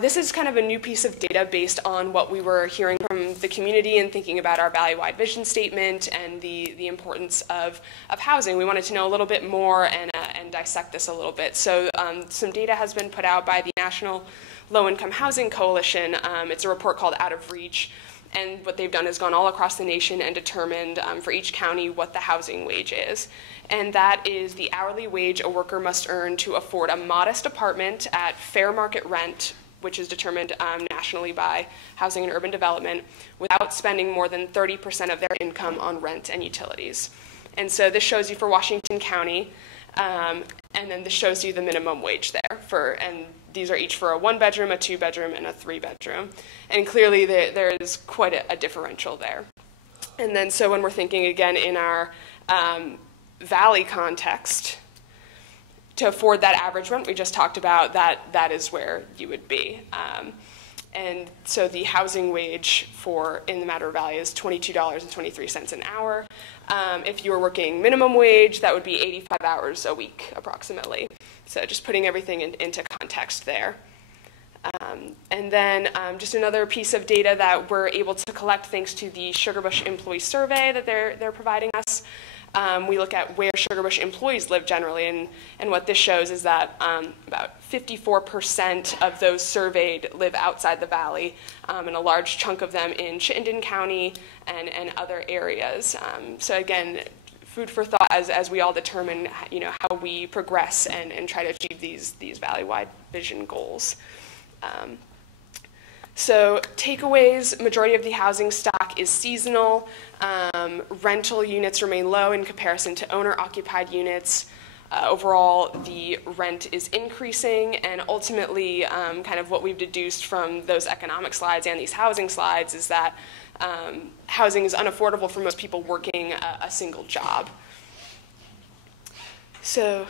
this is kind of a new piece of data based on what we were hearing from the community and thinking about our Valley-wide vision statement and the importance of housing. We wanted to know a little bit more and dissect this a little bit. So some data has been put out by the National Low-Income Housing Coalition. It's a report called Out of Reach. And what they've done is gone all across the nation and determined for each county what the housing wage is. And that is the hourly wage a worker must earn to afford a modest apartment at fair market rent, which is determined nationally by Housing and Urban Development, without spending more than 30% of their income on rent and utilities. And so this shows you for Washington County, and then this shows you the minimum wage there and these are each for a 1-bedroom, a 2-bedroom, and a 3-bedroom. And clearly there is quite a differential there. And then so when we're thinking again in our Valley context, to afford that average rent we just talked about, that is where you would be. And so the housing wage in the Matter Valley is $22.23 an hour. If you were working minimum wage, that would be 85 hours a week, approximately. So just putting everything into context there. And then just another piece of data that we're able to collect thanks to the Sugarbush Employee Survey that they're providing us. We look at where Sugarbush employees live generally, and what this shows is that about 54% of those surveyed live outside the Valley, and a large chunk of them in Chittenden County and other areas. So again, food for thought as we all determine how we progress and try to achieve these Valley-wide vision goals. So takeaways, majority of the housing stock is seasonal. Rental units remain low in comparison to owner-occupied units. Overall, the rent is increasing, and ultimately, kind of what we've deduced from those economic slides and these housing slides is that housing is unaffordable for most people working a single job. So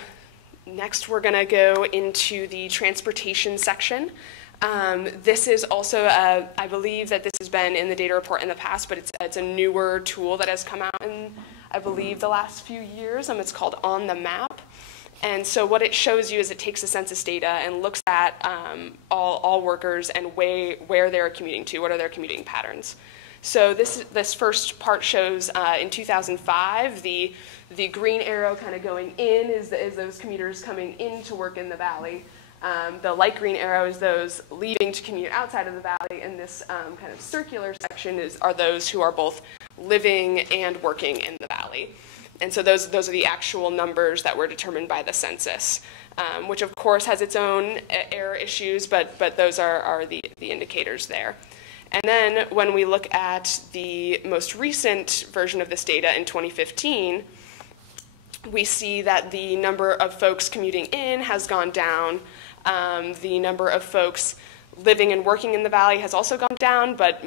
next, we're going to go into the transportation section. This is also, I believe that this has been in the data report in the past, but it's a newer tool that has come out in, I believe, the last few years. It's called On the Map. And so what it shows you is it takes the census data and looks at all workers and where they're commuting to, what are their commuting patterns. So this first part shows in 2005, the green arrow kind of going in is those commuters coming in to work in the Valley. The light green arrow is those leaving to commute outside of the valley, and this kind of circular section are those who are both living and working in the valley. And so those are the actual numbers that were determined by the census, which of course has its own error issues, but those are the indicators there. And then when we look at the most recent version of this data in 2015, we see that the number of folks commuting in has gone down. The number of folks living and working in the valley has also gone down, but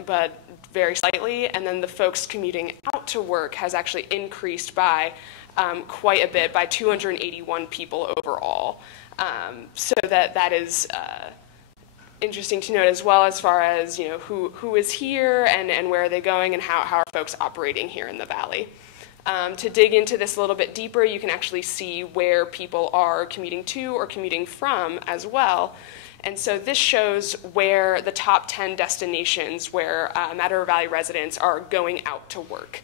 very slightly. And then the folks commuting out to work has actually increased by quite a bit, by 281 people overall. So that is interesting to note as well, as far as who is here and where are they going, and how are folks operating here in the valley. To dig into this a little bit deeper, you can actually see where people are commuting to or commuting from as well. And so this shows where the top 10 destinations where Mad River Valley residents are going out to work.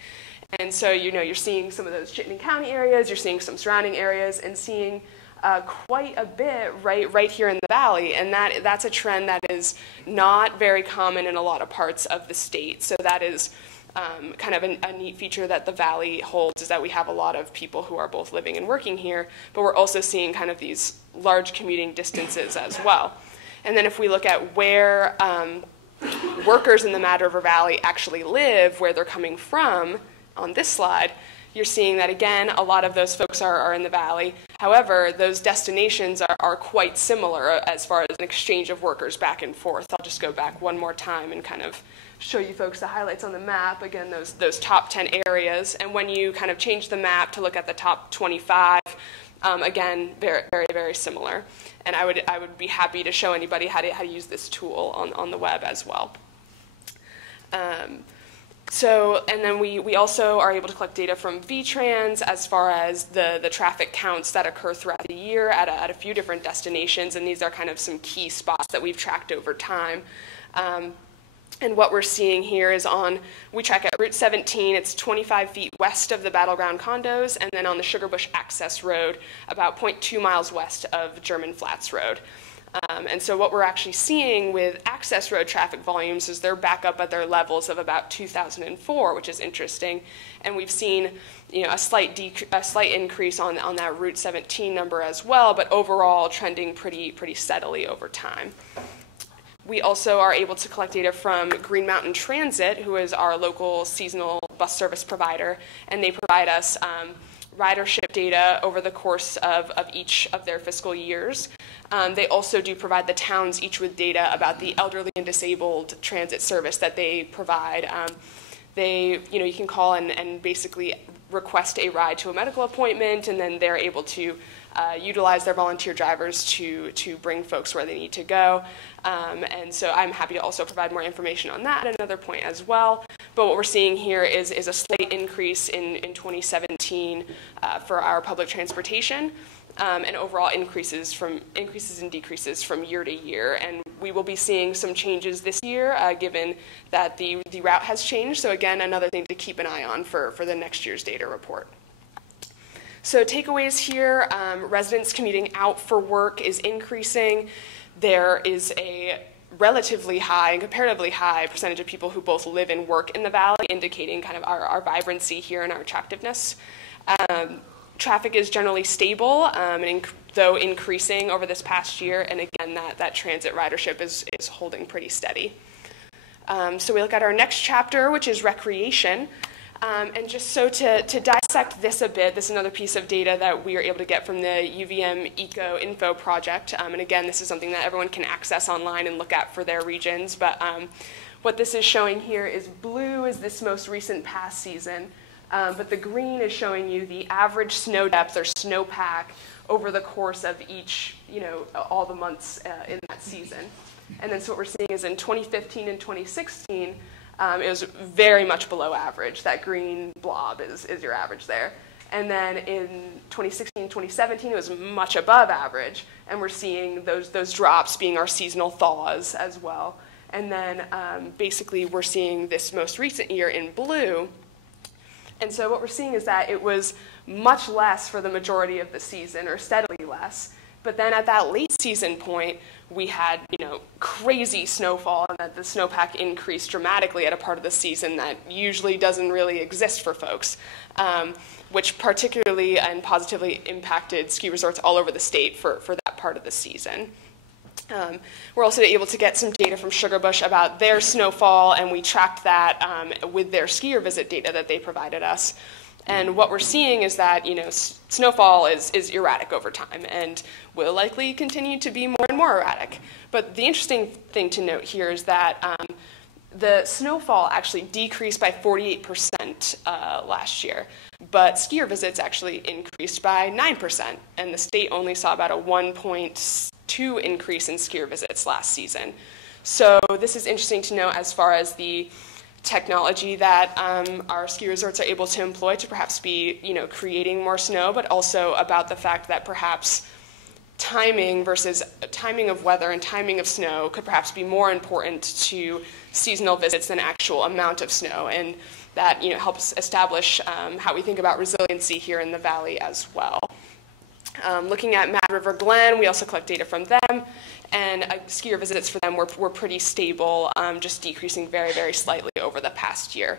And so you're seeing some of those Chittenden County areas, you're seeing some surrounding areas, and seeing quite a bit right here in the valley. And that's a trend that is not very common in a lot of parts of the state. So that is kind of a neat feature that the valley holds, is that we have a lot of people who are both living and working here, but we're also seeing kind of these large commuting distances as well. And then if we look at where workers in the Mad River Valley actually live, where they're coming from on this slide, you're seeing that, again, a lot of those folks are in the valley. However, those destinations are quite similar as far as an exchange of workers back and forth. I'll just go back one more time and kind of show you folks the highlights on the map. Again, those top 10 areas. And when you kind of change the map to look at the top 25, again, very, very, very similar. And I would be happy to show anybody how to use this tool on the web as well. And then we also are able to collect data from VTrans as far as the traffic counts that occur throughout the year at a few different destinations, and these are kind of some key spots that we've tracked over time. And what we're seeing here is we track at Route 17, it's 25 feet west of the Battleground condos, and then on the Sugarbush Access Road, about 0.2 miles west of German Flats Road. And so what we're actually seeing with access road traffic volumes is they're back up at their levels of about 2004, which is interesting. And we've seen a slight increase on that Route 17 number as well, but overall trending pretty steadily over time. We also are able to collect data from Green Mountain Transit, who is our local seasonal bus service provider, and they provide us ridership data over the course of each of their fiscal years. They also do provide the towns each with data about the elderly and disabled transit service that they provide. You can call and basically request a ride to a medical appointment, and then they're able to utilize their volunteer drivers to bring folks where they need to go. And so I'm happy to also provide more information on that at another point as well. But what we're seeing here is a slight increase in 2017 for our public transportation, and overall increases and decreases from year to year. And we will be seeing some changes this year, given that the route has changed. So again, another thing to keep an eye on for the next year's data report. So takeaways here, residents commuting out for work is increasing. There is a relatively high and comparatively high percentage of people who both live and work in the valley, indicating kind of our vibrancy here and our attractiveness. Traffic is generally stable, though increasing over this past year, and again, that transit ridership is holding pretty steady. So we look at our next chapter, which is recreation. And just so to dissect this a bit, this is another piece of data that we are able to get from the UVM Eco Info project. And again, this is something that everyone can access online and look at for their regions. But what this is showing here is blue is this most recent past season. But the green is showing you the average snow depth or snowpack over the course of each, all the months in that season. And then so what we're seeing is in 2015 and 2016, it was very much below average. That green blob is your average there. And then in 2016, 2017, it was much above average. And we're seeing those drops being our seasonal thaws as well. And then basically we're seeing this most recent year in blue. And so what we're seeing is that it was much less for the majority of the season, or steadily less. But But then at that late season point, we had, crazy snowfall, and that the snowpack increased dramatically at a part of the season that usually doesn't really exist for folks, which particularly and positively impacted ski resorts all over the state for that part of the season. We're also able to get some data from Sugarbush about their snowfall, and we tracked that with their skier visit data that they provided us. And what we're seeing is that, snowfall is erratic over time and will likely continue to be more and more erratic. But the interesting thing to note here is that the snowfall actually decreased by 48% last year, but skier visits actually increased by 9%, and the state only saw about a 1.2 increase in skier visits last season. So this is interesting to note as far as the technology that our ski resorts are able to employ to perhaps be, creating more snow, but also about the fact that perhaps timing of weather and timing of snow could perhaps be more important to seasonal visits than actual amount of snow, and that helps establish how we think about resiliency here in the valley as well. Looking at Mad River Glen, we also collect data from them, and skier visits for them were pretty stable, just decreasing very, very slightly over the past year.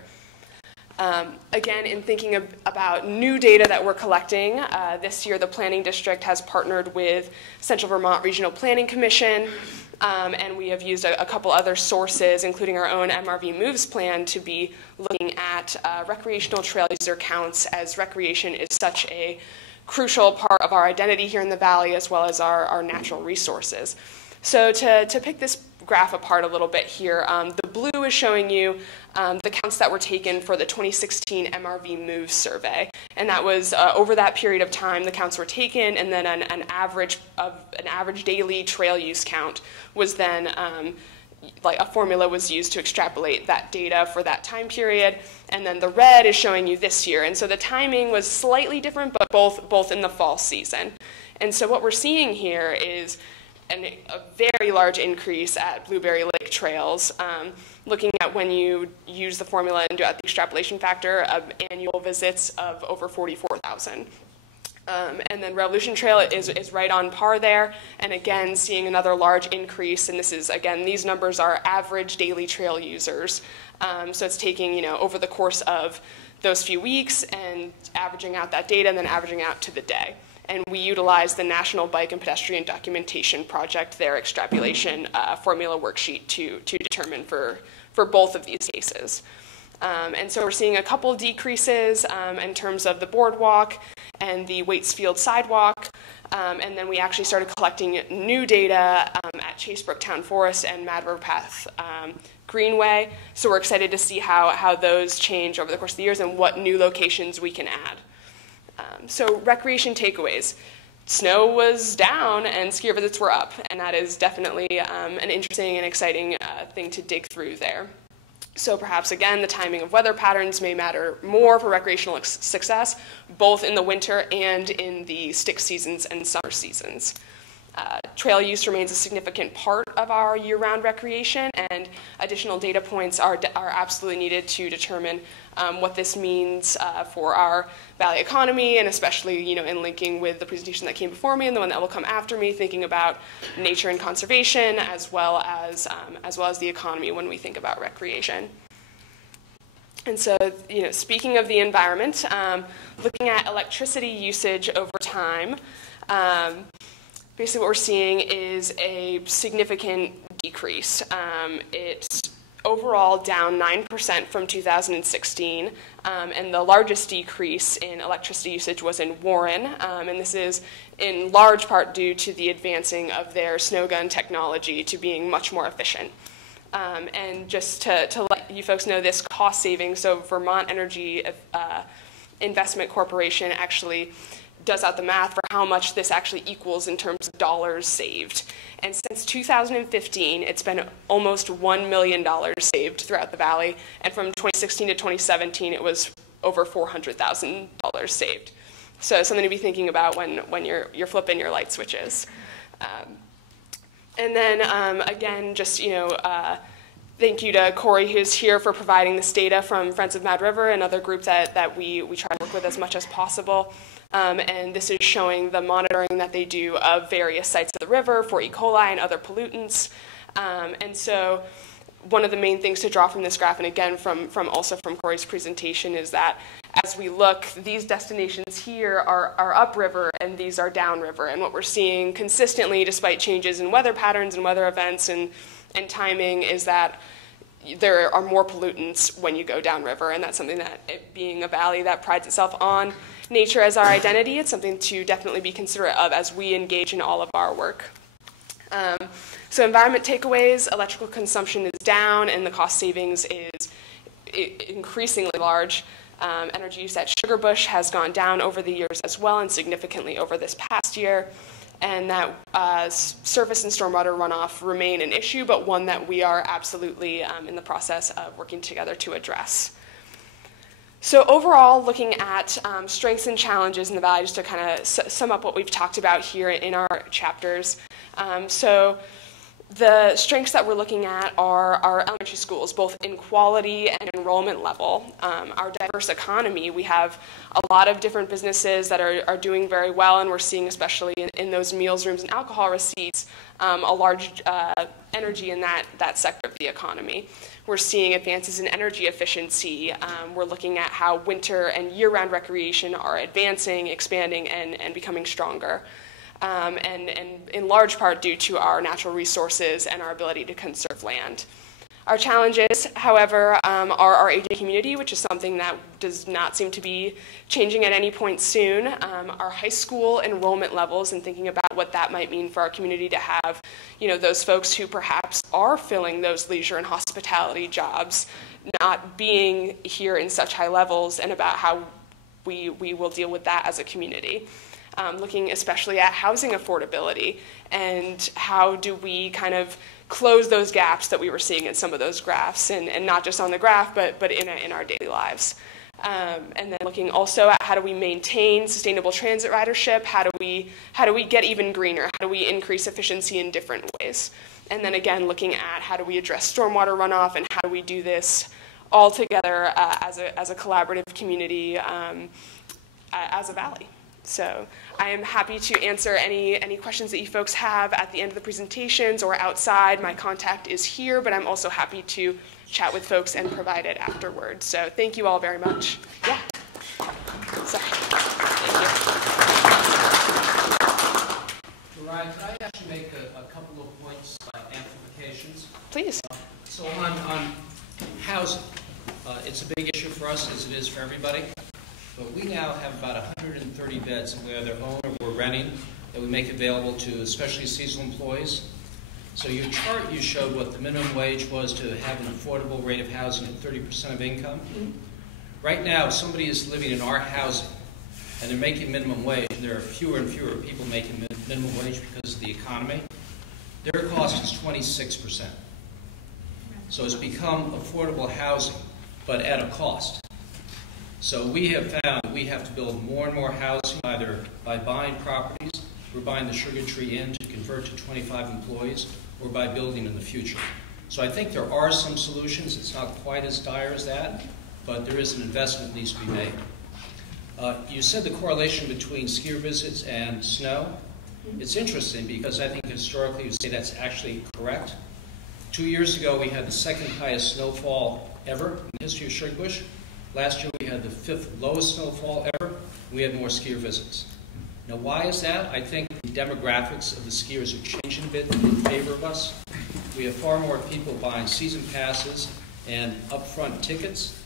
Again, in thinking about new data that we're collecting, this year the Planning District has partnered with Central Vermont Regional Planning Commission, and we have used a couple other sources, including our own MRV Moves plan, to be looking at recreational trail user counts, as recreation is such a crucial part of our identity here in the valley, as well as our natural resources. So to pick this graph apart a little bit here, the blue is showing you the counts that were taken for the 2016 MRV Moves survey, and that was over that period of time the counts were taken, and then an average daily trail use count was then like a formula was used to extrapolate that data for that time period, and then the red is showing you this year. And so the timing was slightly different, but both in the fall season. And so what we're seeing here is a very large increase at Blueberry Lake trails. Looking at when you use the formula and do at the extrapolation factor of annual visits of over 44,000. And then Revolution Trail is right on par there, and again seeing another large increase, and this is, again, these numbers are average daily trail users. So it's taking, over the course of those few weeks and averaging out that data and then averaging out to the day. And we utilize the National Bike and Pedestrian Documentation Project, their extrapolation formula worksheet to determine for both of these cases. And so we're seeing a couple decreases in terms of the boardwalk and the Waitsfield sidewalk, and then we actually started collecting new data at Chasebrook Town Forest and Mad River Path Greenway. So we're excited to see how those change over the course of the years and what new locations we can add. So recreation takeaways. Snow was down and skier visits were up, and that is definitely an interesting and exciting thing to dig through there. So perhaps, again, the timing of weather patterns may matter more for recreational success, both in the winter and in the stick seasons and summer seasons. Trail use remains a significant part of our year-round recreation, and additional data points are absolutely needed to determine what this means for our valley economy, and especially, in linking with the presentation that came before me and the one that will come after me, thinking about nature and conservation as well as the economy when we think about recreation. And so, speaking of the environment, looking at electricity usage over time, basically what we're seeing is a significant decrease. It's overall down 9% from 2016, and the largest decrease in electricity usage was in Warren, and this is in large part due to the advancing of their snow gun technology to being much more efficient. And just to let you folks know this cost saving, so Vermont Energy Investment Corporation actually does out the math for how much this actually equals in terms of dollars saved. And since 2015, it's been almost $1 million saved throughout the valley. And from 2016 to 2017, it was over $400,000 saved. So something to be thinking about when you're flipping your light switches. And then again, just thank you to Corey, who's here, for providing this data from Friends of Mad River, another group that we try to work with as much as possible. And this is showing the monitoring that they do of various sites of the river for E. coli and other pollutants. And so one of the main things to draw from this graph, and again from Corey's presentation, is that as we look, these destinations here are upriver and these are downriver. And what we're seeing consistently, despite changes in weather patterns and weather events and timing, is that there are more pollutants when you go downriver, and that's something that, it being a valley that prides itself on nature as our identity, it's something to definitely be considerate of as we engage in all of our work. So environment takeaways, electrical consumption is down and the cost savings is increasingly large. Energy use at Sugarbush has gone down over the years as well, and significantly over this past year. And that surface and stormwater runoff remain an issue, but one that we are absolutely in the process of working together to address. So overall, looking at strengths and challenges in the valley, just to kind of sum up what we've talked about here in our chapters. So the strengths that we're looking at are our elementary schools, both in quality and enrollment level. Our diverse economy, we have a lot of different businesses that are doing very well, and we're seeing, especially in those meals rooms and alcohol receipts, a large energy in that sector of the economy. We're seeing advances in energy efficiency. We're looking at how winter and year-round recreation are advancing, expanding, and becoming stronger. And in large part due to our natural resources and our ability to conserve land. Our challenges, however, are our aging community, which is something that does not seem to be changing at any point soon. Our high school enrollment levels, and thinking about what that might mean for our community to have, those folks who perhaps are filling those leisure and hospitality jobs, not being here in such high levels, and about how we will deal with that as a community. Looking especially at housing affordability and how do we kind of close those gaps that we were seeing in some of those graphs, and not just on the graph, but in our daily lives. And then looking also at how do we maintain sustainable transit ridership, how do we get even greener, how do we increase efficiency in different ways. And then again, looking at how do we address stormwater runoff, and how do we do this all together as a collaborative community, as a valley. So I am happy to answer any questions that you folks have at the end of the presentations or outside. My contact is here, but I'm also happy to chat with folks and provide it afterwards. So thank you all very much. Yeah. Sorry. Thank you. Ryan, could I actually make a couple of points by amplifications? Please. So on housing, it's a big issue for us, as it is for everybody. But we now have about 130 beds, whether owned or we're renting, that we make available to especially seasonal employees. So your chart, you showed what the minimum wage was to have an affordable rate of housing at 30% of income. Mm-hmm. Right now, if somebody is living in our housing and they're making minimum wage, and there are fewer and fewer people making minimum wage because of the economy, their cost is 26%. So it's become affordable housing, but at a cost. So we have found that we have to build more and more housing, either by buying properties, we're buying the Sugar Tree Inn to convert to 25 employees, or by building in the future. So I think there are some solutions. It's not quite as dire as that, but there is an investment that needs to be made. You said the correlation between skier visits and snow. It's interesting because I think historically you say that's actually correct. 2 years ago we had the second highest snowfall ever in the history of Sugarbush. Last year we had the 5th lowest snowfall ever. We had more skier visits. Now why is that? I think the demographics of the skiers are changing a bit in favor of us. We have far more people buying season passes and upfront tickets,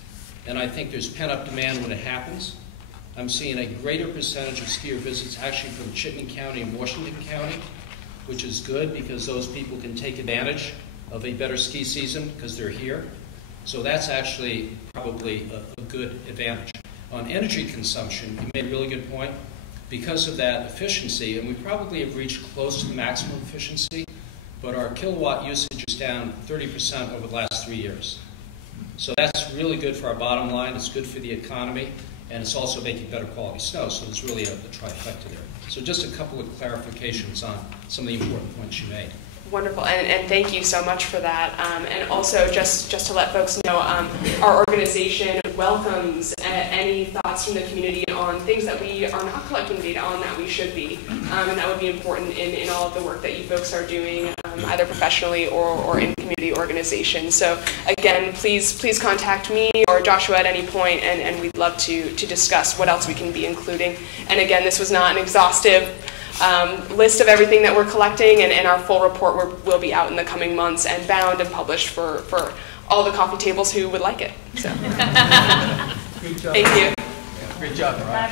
and I think there's pent-up demand when it happens. I'm seeing a greater percentage of skier visits actually from Chittenden County and Washington County, which is good because those people can take advantage of a better ski season because they're here. So that's actually probably a good advantage. On energy consumption, you made a really good point. Because of that efficiency, and we probably have reached close to the maximum efficiency, but our kilowatt usage is down 30% over the last 3 years. So that's really good for our bottom line, it's good for the economy, and it's also making better quality snow, so there's really a trifecta there. So just a couple of clarifications on some of the important points you made. Wonderful, and thank you so much for that. And also, just to let folks know, our organization, welcomes any thoughts from the community on things that we are not collecting data on that we should be, and that would be important in all of the work that you folks are doing, either professionally or in community organizations. So again, please contact me or Joshua at any point, and we'd love to discuss what else we can be including. And again, this was not an exhaustive list of everything that we're collecting, and our full report will be out in the coming months and bound and published for all the coffee tables who would like it. So. Good job. Thank you. Yeah, great job, Ryan.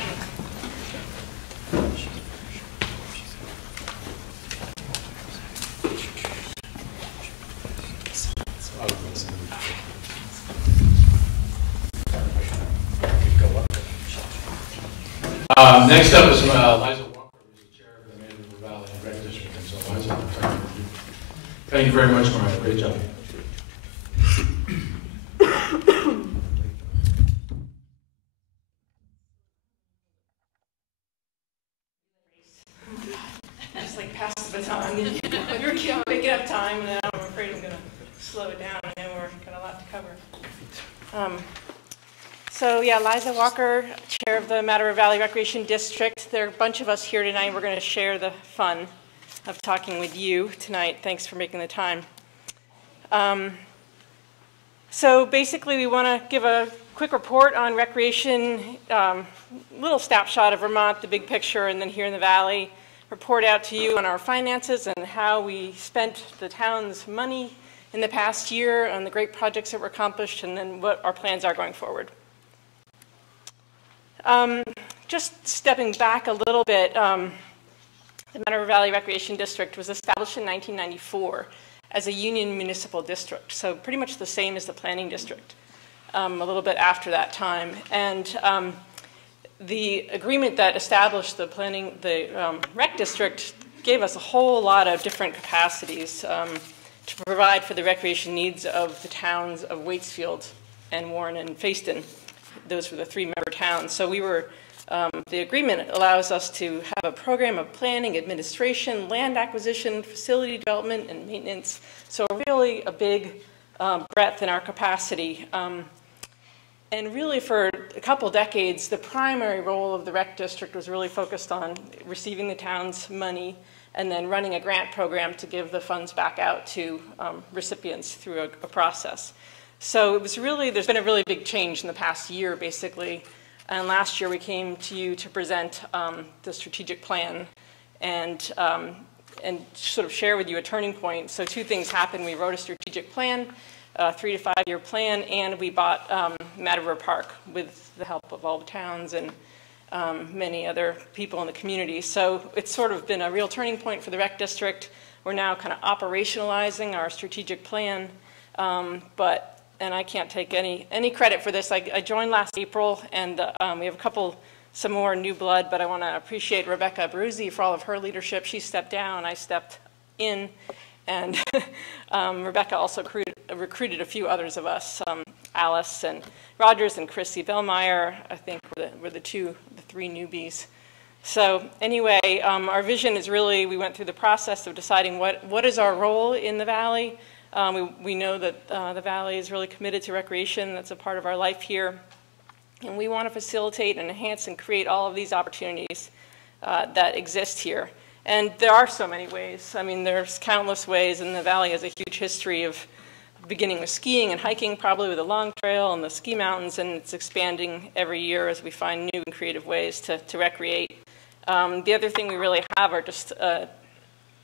Next up is Liza Walker, who's the chair of the Man River Valley Rec District. And so, Liza, thank you very much, Mariah. Great job. Just like pass the baton. You're making up time, and then I'm afraid I'm going to slow it down. I know we've got a lot to cover. So yeah, Liza Walker, chair of the Mad River Valley Recreation District. There are a bunch of us here tonight. We're going to share the fun of talking with you tonight. Thanks for making the time. So basically, we want to give a quick report on recreation, little snapshot of Vermont, the big picture, and then here in the Valley, report out to you on our finances and how we spent the town's money in the past year on the great projects that were accomplished, and then what our plans are going forward. Just stepping back a little bit, the Mad River Valley Recreation District was established in 1994 as a union municipal district, so pretty much the same as the planning district, a little bit after that time. And the agreement that established the rec district gave us a whole lot of different capacities to provide for the recreation needs of the towns of Waitsfield and Warren and Fayston. Those were the 3-member towns. So we were, the agreement allows us to have a program of planning, administration, land acquisition, facility development, and maintenance. So really a big breadth in our capacity. And really for a couple decades, the primary role of the rec district was really focused on receiving the town's money and then running a grant program to give the funds back out to recipients through a process. So it was really, there's been a really big change in the past year, basically. And last year we came to you to present the strategic plan and sort of share with you a turning point. So 2 things happened. We wrote a strategic plan, a 3 to 5 year plan, and we bought Mad River Park with the help of all the towns and many other people in the community. So it's sort of been a real turning point for the rec district. We're now kind of operationalizing our strategic plan, and I can't take any credit for this. I joined last April, and we have some more new blood, but I want to appreciate Rebecca Bruzzi for all of her leadership. She stepped down, I stepped in, and Rebecca also recruited a few others of us, Alice and Rogers and Chrissy Bellmeyer, I think were the 3 newbies. So anyway, our vision is really, we went through the process of deciding what is our role in the Valley. We know that the Valley is really committed to recreation. That's a part of our life here. And we want to facilitate and enhance and create all of these opportunities that exist here. And there are so many ways. I mean, there's countless ways, and the Valley has a huge history of beginning with skiing and hiking, probably with a long trail and the ski mountains, and it's expanding every year as we find new and creative ways to recreate. The other thing we really have are just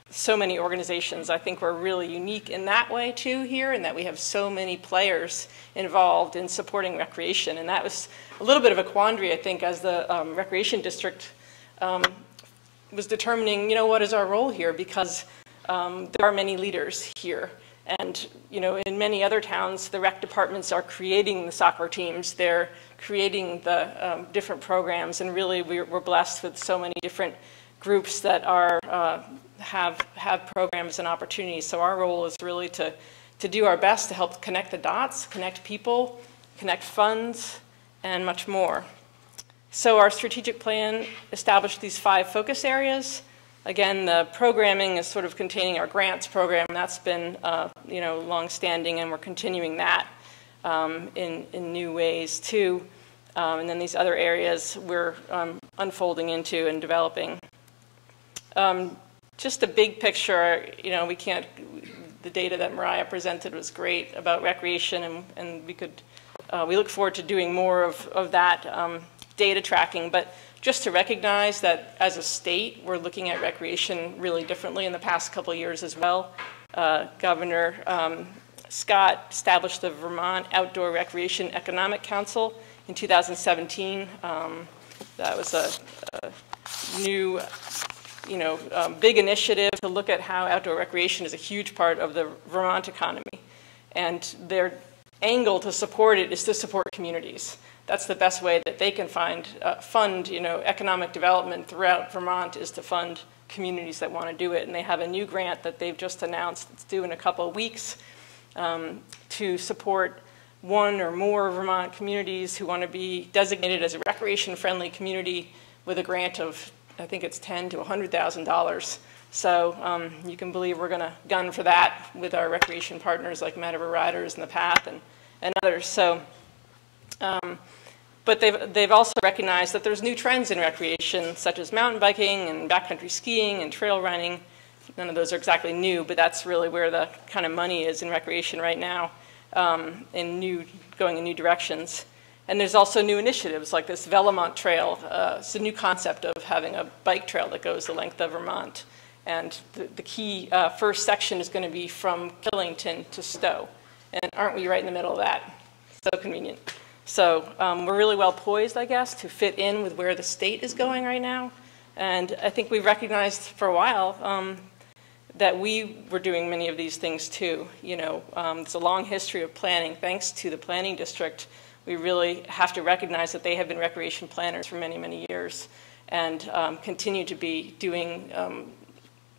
so many organizations. I think we're really unique in that way too here, in that we have so many players involved in supporting recreation. And that was a little bit of a quandary, I think, as the recreation district was determining, what is our role here, because there are many leaders here. And, in many other towns, the rec departments are creating the soccer teams. They're creating the different programs, and really we're blessed with so many different groups that are have programs and opportunities. So our role is really to do our best to help connect the dots, connect people, connect funds, and much more. So our strategic plan established these 5 focus areas. Again, the programming is sort of containing our grants program. That's been long-standing, and we're continuing that. in new ways too. And then these other areas we're unfolding into and developing. Just a big picture, you know, the data that Mariah presented was great about recreation, and we look forward to doing more of that data tracking. But just to recognize that as a state, we're looking at recreation really differently in the past couple of years as well. Governor Scott established the Vermont Outdoor Recreation Economic Council in 2017. That was a new, big initiative to look at how outdoor recreation is a huge part of the Vermont economy. And their angle to support it is to support communities. That's the best way that they can fund economic development throughout Vermont, is to fund communities that want to do it. And they have a new grant that they've just announced, it's due in a couple of weeks, to support one or more Vermont communities who want to be designated as a recreation-friendly community with a grant of, I think it's $10,000 to $100,000. So you can believe we're going to gun for that with our recreation partners like Mad River Riders and The Path and others. So, but they've also recognized that there's new trends in recreation, such as mountain biking and backcountry skiing and trail running. None of those are exactly new, but that's really where the kind of money is in recreation right now, going in new directions. And there's also new initiatives like this Velemont Trail. It's a new concept of having a bike trail that goes the length of Vermont. And the key first section is going to be from Killington to Stowe. And aren't we right in the middle of that? So convenient. So we're really well poised, I guess, to fit in with where the state is going right now. And I think we've recognized for a while that we were doing many of these things too. It's a long history of planning. Thanks to the planning district, we really have to recognize that they have been recreation planners for many, many years, and continue to be doing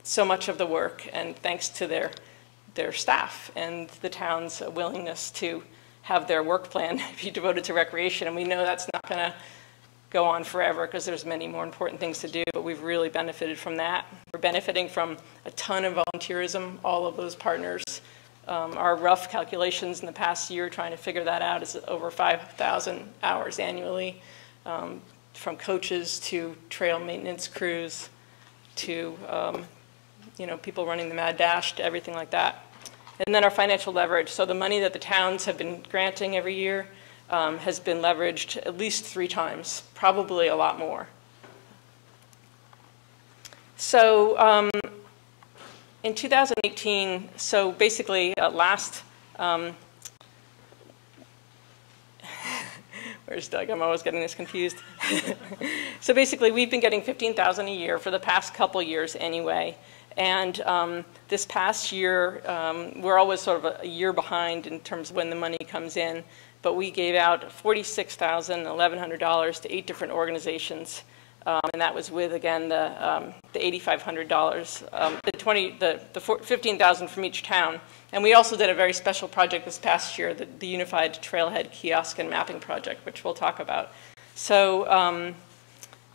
so much of the work, and thanks to their staff and the town's willingness to have their work plan be devoted to recreation. And we know that's not going to go on forever because there's many more important things to do, but we've really benefited from that. We're benefiting from a ton of volunteerism, all of those partners. Our rough calculations in the past year trying to figure that out is over 5,000 hours annually, from coaches to trail maintenance crews to people running the Mad Dash to everything like that. And then our financial leverage. So the money that the towns have been granting every year has been leveraged at least 3 times, probably a lot more. So in 2018, so basically where's Doug? I'm always getting this confused. So basically, we've been getting $15,000 a year for the past couple years anyway. And this past year, we're always sort of a year behind in terms of when the money comes in, but we gave out $46,000, $1,100 to 8 different organizations, and that was with, again, the $8,500, the $15,000 from each town. And we also did a very special project this past year, the Unified Trailhead Kiosk and Mapping Project, which we'll talk about. So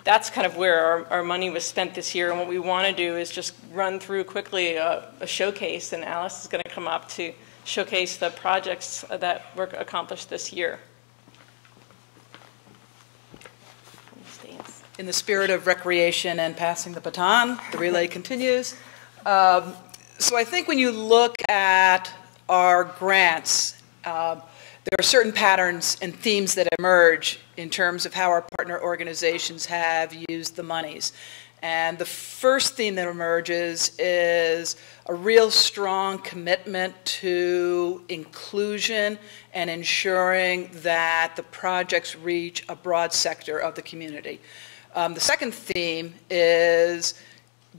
that's kind of where our money was spent this year, and what we want to do is just run through quickly a showcase, and Alice is going to come up to showcase the projects that were accomplished this year. In the spirit of recreation and passing the baton, the relay continues. So I think when you look at our grants, there are certain patterns and themes that emerge in terms of how our partner organizations have used the monies. And the first theme that emerges is a real strong commitment to inclusion and ensuring that the projects reach a broad sector of the community. The second theme is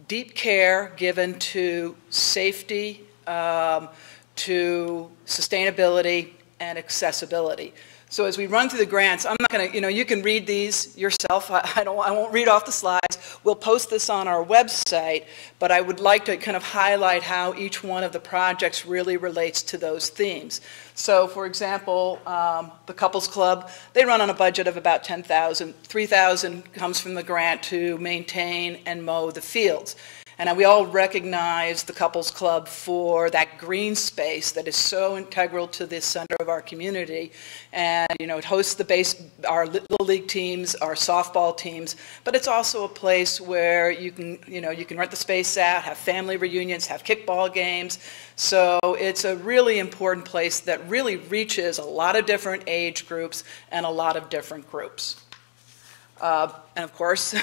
deep care given to safety, to sustainability, and accessibility. So as we run through the grants, I'm not going to, you can read these yourself. I won't read off the slides. We'll post this on our website, but I would like to kind of highlight how each one of the projects really relates to those themes. So for example, the Couples Club, they run on a budget of about $10,000. $3,000 comes from the grant to maintain and mow the fields. And we all recognize the Couples Club for that green space that is so integral to the center of our community. And, you know, it hosts our Little League teams, our softball teams, but it's also a place where you can rent the space out, have family reunions, have kickball games. So it's a really important place that really reaches a lot of different age groups and a lot of different groups. And of course,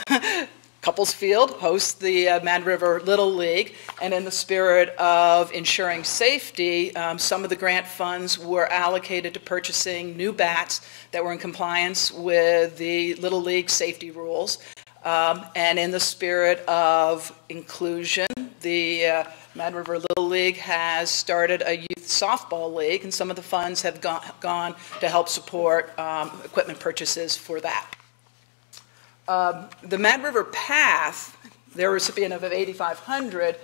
Couples Field hosts the Mad River Little League, and in the spirit of ensuring safety, some of the grant funds were allocated to purchasing new bats that were in compliance with the Little League safety rules. And in the spirit of inclusion, the Mad River Little League has started a youth softball league, and some of the funds have gone to help support equipment purchases for that. The Mad River Path, they're a recipient of 8,500,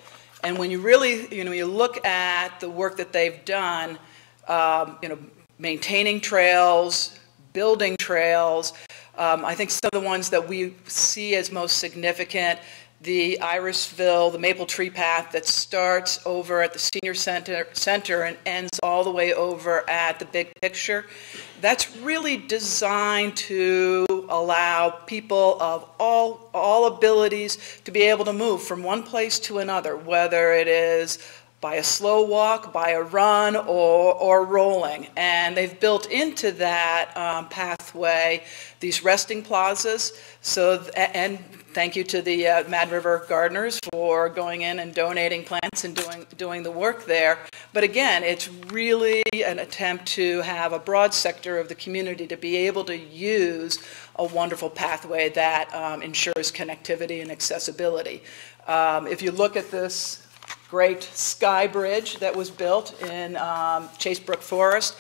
and when you really, you look at the work that they've done, maintaining trails, building trails, I think some of the ones that we see as most significant, the Irisville, the Maple Tree Path that starts over at the Senior Center and ends all the way over at the Big Picture. That's really designed to allow people of all abilities to be able to move from one place to another, whether it is by a slow walk, by a run, or rolling. And they've built into that pathway these resting plazas. And thank you to the Mad River gardeners for going in and donating plants and doing the work there. But again, it's really an attempt to have a broad sector of the community to be able to use a wonderful pathway that ensures connectivity and accessibility. If you look at this great sky bridge that was built in Chasebrook Forest,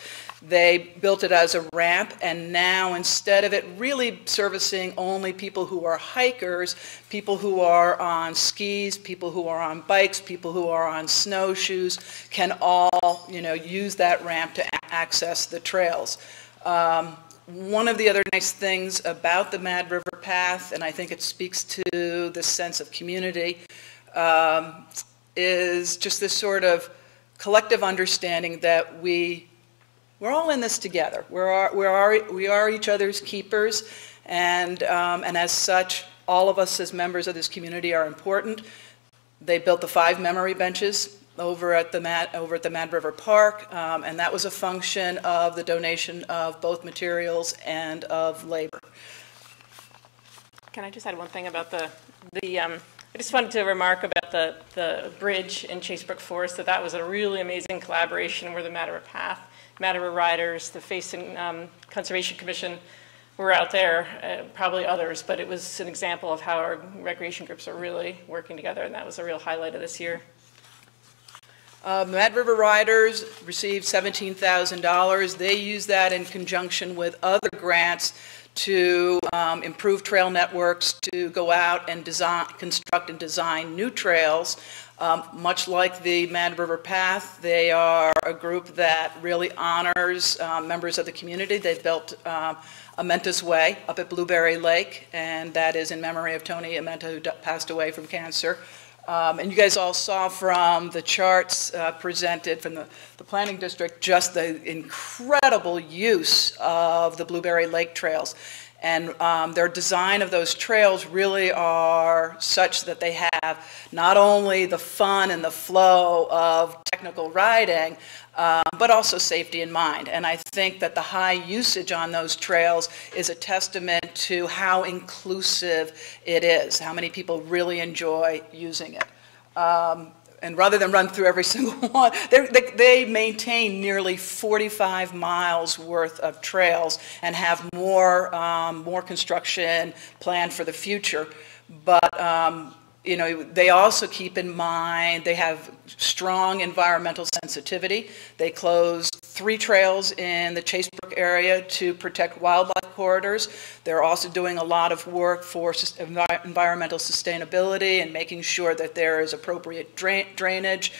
they built it as a ramp, and now instead of it really servicing only people who are hikers, people who are on skis, people who are on bikes, people who are on snowshoes can all, use that ramp to access the trails. One of the other nice things about the Mad River Path, and I think it speaks to the sense of community, is just this sort of collective understanding that we're all in this together. We are each other's keepers, and as such, all of us as members of this community are important. They built the 5 memory benches over at the Mad River Park, and that was a function of the donation of both materials and of labor. Can I just add one thing about I just wanted to remark about the bridge in Chasebrook Forest, that was a really amazing collaboration where the Mad River Path, Mad River Riders, the Faison Conservation Commission were out there, probably others, but it was an example of how our recreation groups are really working together, and that was a real highlight of this year. Mad River Riders received $17,000. They used that in conjunction with other grants to improve trail networks, to go out and construct and design new trails. Much like the Mad River Path, they are a group that really honors members of the community. They built Amenta's Way up at Blueberry Lake, and that is in memory of Tony Amenta, who passed away from cancer. And you guys all saw from the charts presented from the planning district just the incredible use of the Blueberry Lake trails. And their design of those trails really are such that they have not only the fun and the flow of technical riding, but also safety in mind. And I think that the high usage on those trails is a testament to how inclusive it is, how many people really enjoy using it. And rather than run through every single one, they maintain nearly 45 miles worth of trails and have more construction planned for the future. But they also keep in mind they have strong environmental sensitivity. They closed 3 trails in the Chasebrook area to protect wildlife corridors. They're also doing a lot of work for environmental sustainability and making sure that there is appropriate drainage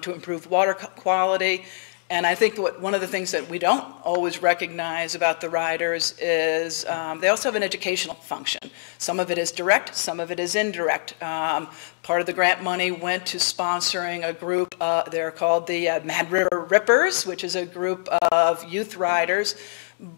to improve water quality. And I think one of the things that we don't always recognize about the riders is they also have an educational function. Some of it is direct, some of it is indirect. Part of the grant money went to sponsoring a group, they're called the Mad River Rippers, which is a group of youth riders.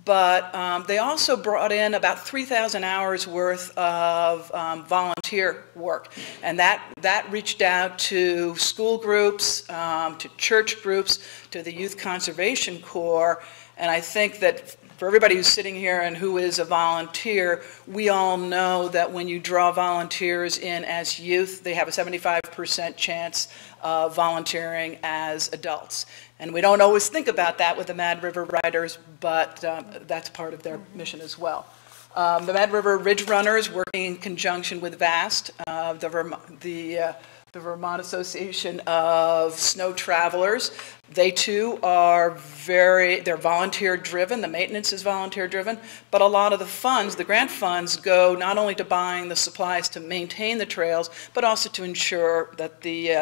But they also brought in about 3,000 hours worth of volunteer work. And that reached out to school groups, to church groups, to the Youth Conservation Corps. And I think that for everybody who's sitting here and who is a volunteer, we all know that when you draw volunteers in as youth, they have a 75% chance of volunteering as adults. And we don't always think about that with the Mad River Riders, but that's part of their mission as well. The Mad River Ridge Runners, working in conjunction with VAST, the Vermont Association of Snow Travelers, they too are they're volunteer driven, the maintenance is volunteer driven, but a lot of the funds, the grant funds, go not only to buying the supplies to maintain the trails, but also to ensure that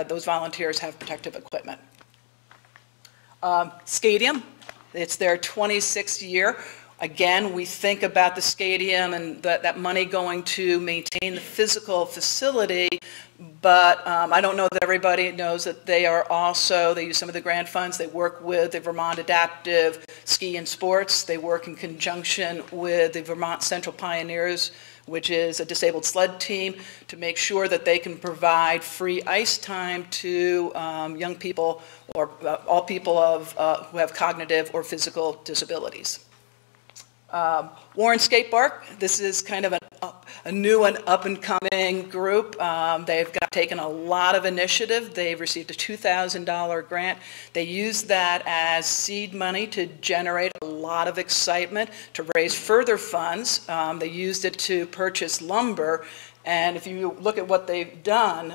those volunteers have protective equipment. Stadium, it's their 26th year. Again, we think about the stadium and that money going to maintain the physical facility, but I don't know that everybody knows that they use some of the grant funds. They work with the Vermont Adaptive Ski and Sports. They work in conjunction with the Vermont Central Pioneers, which is a disabled sled team, to make sure that they can provide free ice time to young people or all people who have cognitive or physical disabilities. Warren Skate Park, this is kind of a new and up-and-coming group. They've taken a lot of initiative. They've received a $2,000 grant. They used that as seed money to generate a lot of excitement, to raise further funds. They used it to purchase lumber. And if you look at what they've done,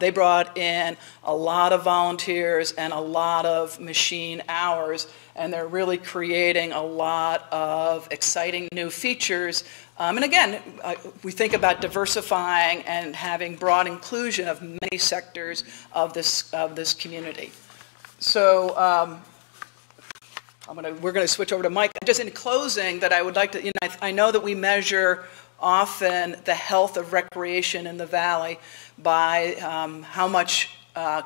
they brought in a lot of volunteers and a lot of machine hours, and they're really creating a lot of exciting new features. And again, we think about diversifying and having broad inclusion of many sectors of this community. So we're going to switch over to Mike. Just in closing, that I would like to, I know that we measure often the health of recreation in the valley by how much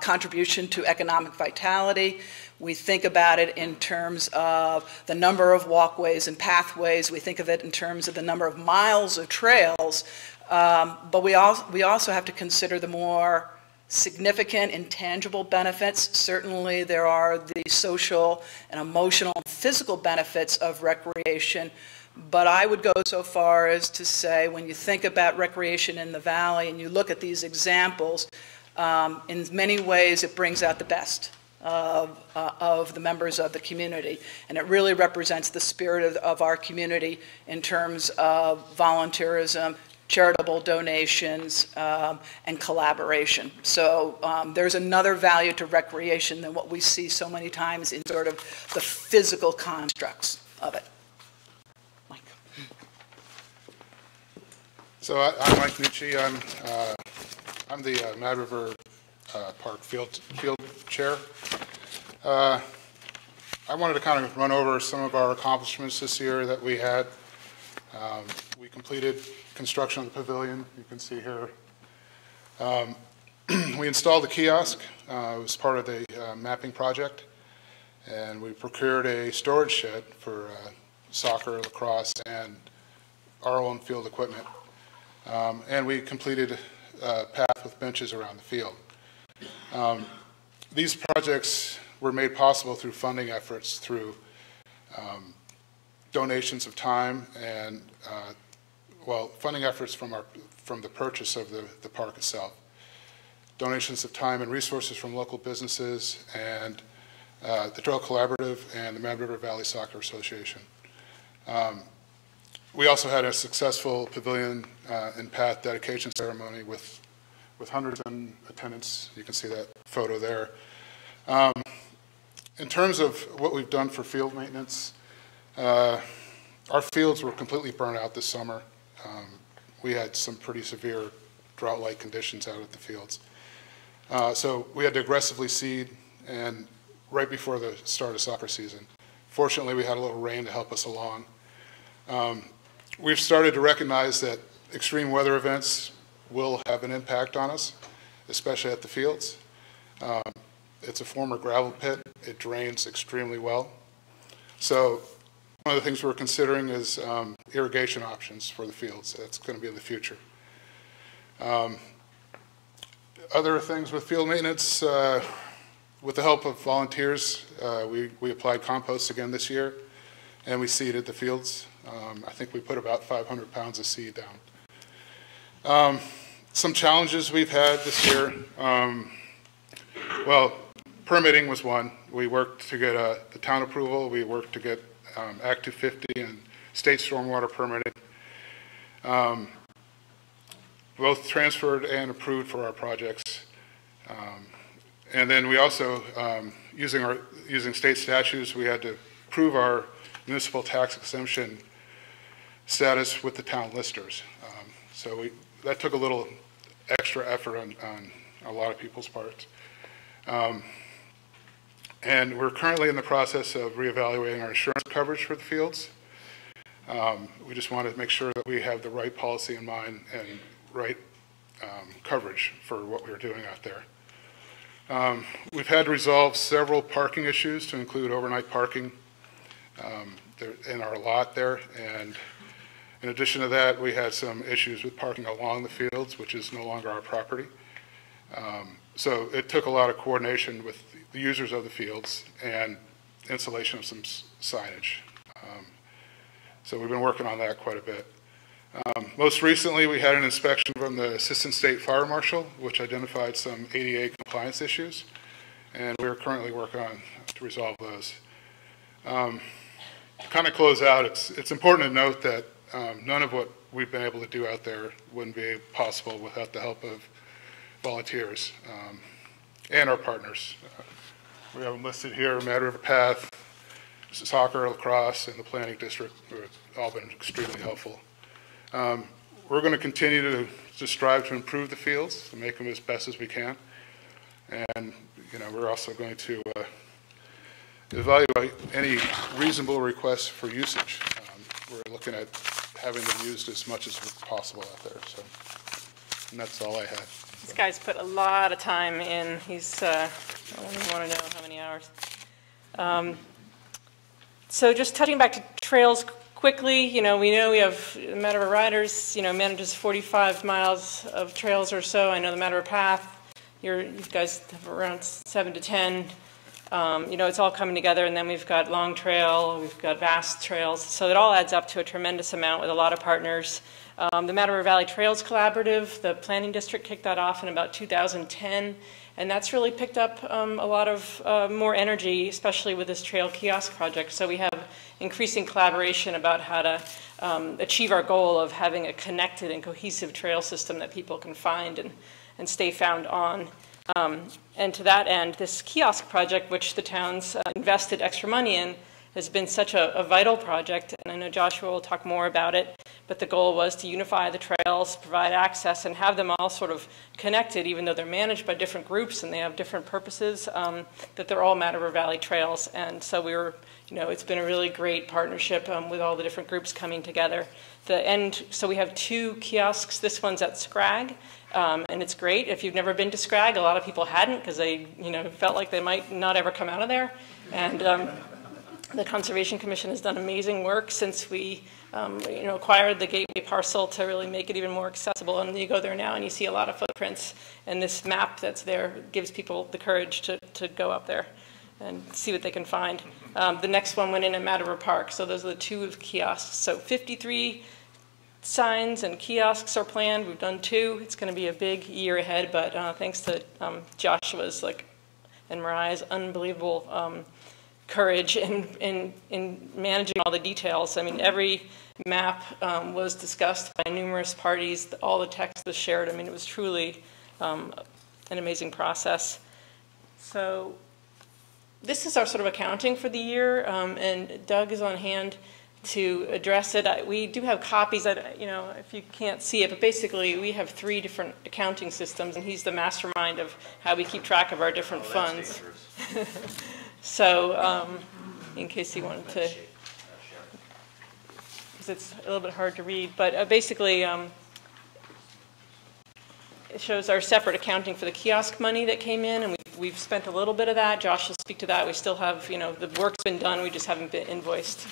contribution to economic vitality. We think about it in terms of the number of walkways and pathways. We think of it in terms of the number of miles of trails. But we also have to consider the more significant intangible benefits. Certainly there are the social and emotional and physical benefits of recreation. But I would go so far as to say, when you think about recreation in the valley and you look at these examples, in many ways it brings out the best of the members of the community. And it really represents the spirit of our community in terms of volunteerism, charitable donations, and collaboration. So there's another value to recreation than what we see so many times in sort of the physical constructs of it. Mike. So I'm Mike Nucci. I'm the Mad River Park Field Chair. I wanted to kind of run over some of our accomplishments this year that we had. We completed construction of the pavilion, you can see here. We installed the kiosk. It was part of the mapping project. And we procured a storage shed for soccer, lacrosse, and our own field equipment. And we completed a path with benches around the field. These projects were made possible through funding efforts, through donations of time and funding efforts from the purchase of the park itself, donations of time and resources from local businesses and the Trail Collaborative and the Mad River Valley Soccer Association. We also had a successful pavilion and path dedication ceremony with hundreds in attendance. You can see that photo there. In terms of what we've done for field maintenance, our fields were completely burnt out this summer. We had some pretty severe drought-like conditions out at the fields. So we had to aggressively seed, and right before the start of soccer season. Fortunately, we had a little rain to help us along. We've started to recognize that extreme weather events will have an impact on us, especially at the fields. It's a former gravel pit. It drains extremely well. So one of the things we're considering is irrigation options for the fields. That's going to be in the future. Other things with field maintenance, with the help of volunteers, we applied compost again this year, and we seeded the fields. I think we put about 500 pounds of seed down. Some challenges we've had this year, well, permitting was one. We worked to get the town approval. We worked to get Act 250 and state stormwater permitting. Both transferred and approved for our projects. And then we also, using state statutes, we had to prove our municipal tax exemption status with the town listers. So that took a little extra effort on a lot of people's parts. And we're currently in the process of reevaluating our insurance coverage for the fields. We just want to make sure that we have the right policy in mind and right coverage for what we're doing out there. We've had to resolve several parking issues to include overnight parking in our lot there. And in addition to that, we had some issues with parking along the fields, which is no longer our property. So it took a lot of coordination with the users of the fields and installation of some signage. So we've been working on that quite a bit. Most recently, we had an inspection from the Assistant State Fire Marshal, which identified some ADA compliance issues, and we're currently working on to resolve those. To kind of close out, it's important to note that none of what we've been able to do out there wouldn't be possible without the help of volunteers and our partners. We have them listed here: Mad River Path, soccer, lacrosse, and the planning district have all been extremely helpful. We're going to continue to strive to improve the fields, to make them as best as we can. And, we're also going to evaluate any reasonable requests for usage. We're looking at having them used as much as possible out there. So, and that's all I had. This guy's put a lot of time in. He's, I don't even want to know how many hours. So just touching back to trails quickly, we know we have the Mad River Riders, manages 45 miles of trails or so. I know the Mad River Path, you guys have around 7 to 10. It's all coming together, and then we've got Long Trail, we've got Vast Trails. So it all adds up to a tremendous amount with a lot of partners. The Mad River Valley Trails Collaborative, the planning district kicked that off in about 2010. And that's really picked up a lot of more energy, especially with this trail kiosk project. So we have increasing collaboration about how to achieve our goal of having a connected and cohesive trail system that people can find and stay found on. And to that end, this kiosk project, which the town's invested extra money in, has been such a vital project. And I know Joshua will talk more about it. But the goal was to unify the trails, provide access, and have them all sort of connected, even though they're managed by different groups and they have different purposes, that they're all Mad River Valley trails. And so it's been a really great partnership with all the different groups coming together. So we have 2 kiosks. This one's at Scragg, and it's great. If you've never been to Scragg, a lot of people hadn't because they felt like they might not ever come out of there. And the Conservation Commission has done amazing work since we acquired the gateway parcel to really make it even more accessible. And you go there now and you see a lot of footprints. And this map that's there gives people the courage to go up there and see what they can find. The next one went in at Mad River Park. So those are the 2 of kiosks. So 53 signs and kiosks are planned. We've done 2. It's going to be a big year ahead. But thanks to Joshua's and Mariah's unbelievable courage in managing all the details. I mean, every map was discussed by numerous parties. All the text was shared. I mean, it was truly an amazing process. So this is our sort of accounting for the year, and Doug is on hand to address it. We do have copies that, if you can't see it, but basically we have 3 different accounting systems, and he's the mastermind of how we keep track of our different funds. So in case you wanted to, because it's a little bit hard to read, but basically it shows our separate accounting for the kiosk money that came in, and we've spent a little bit of that. Josh will speak to that. We still have, the work's been done, we just haven't been invoiced.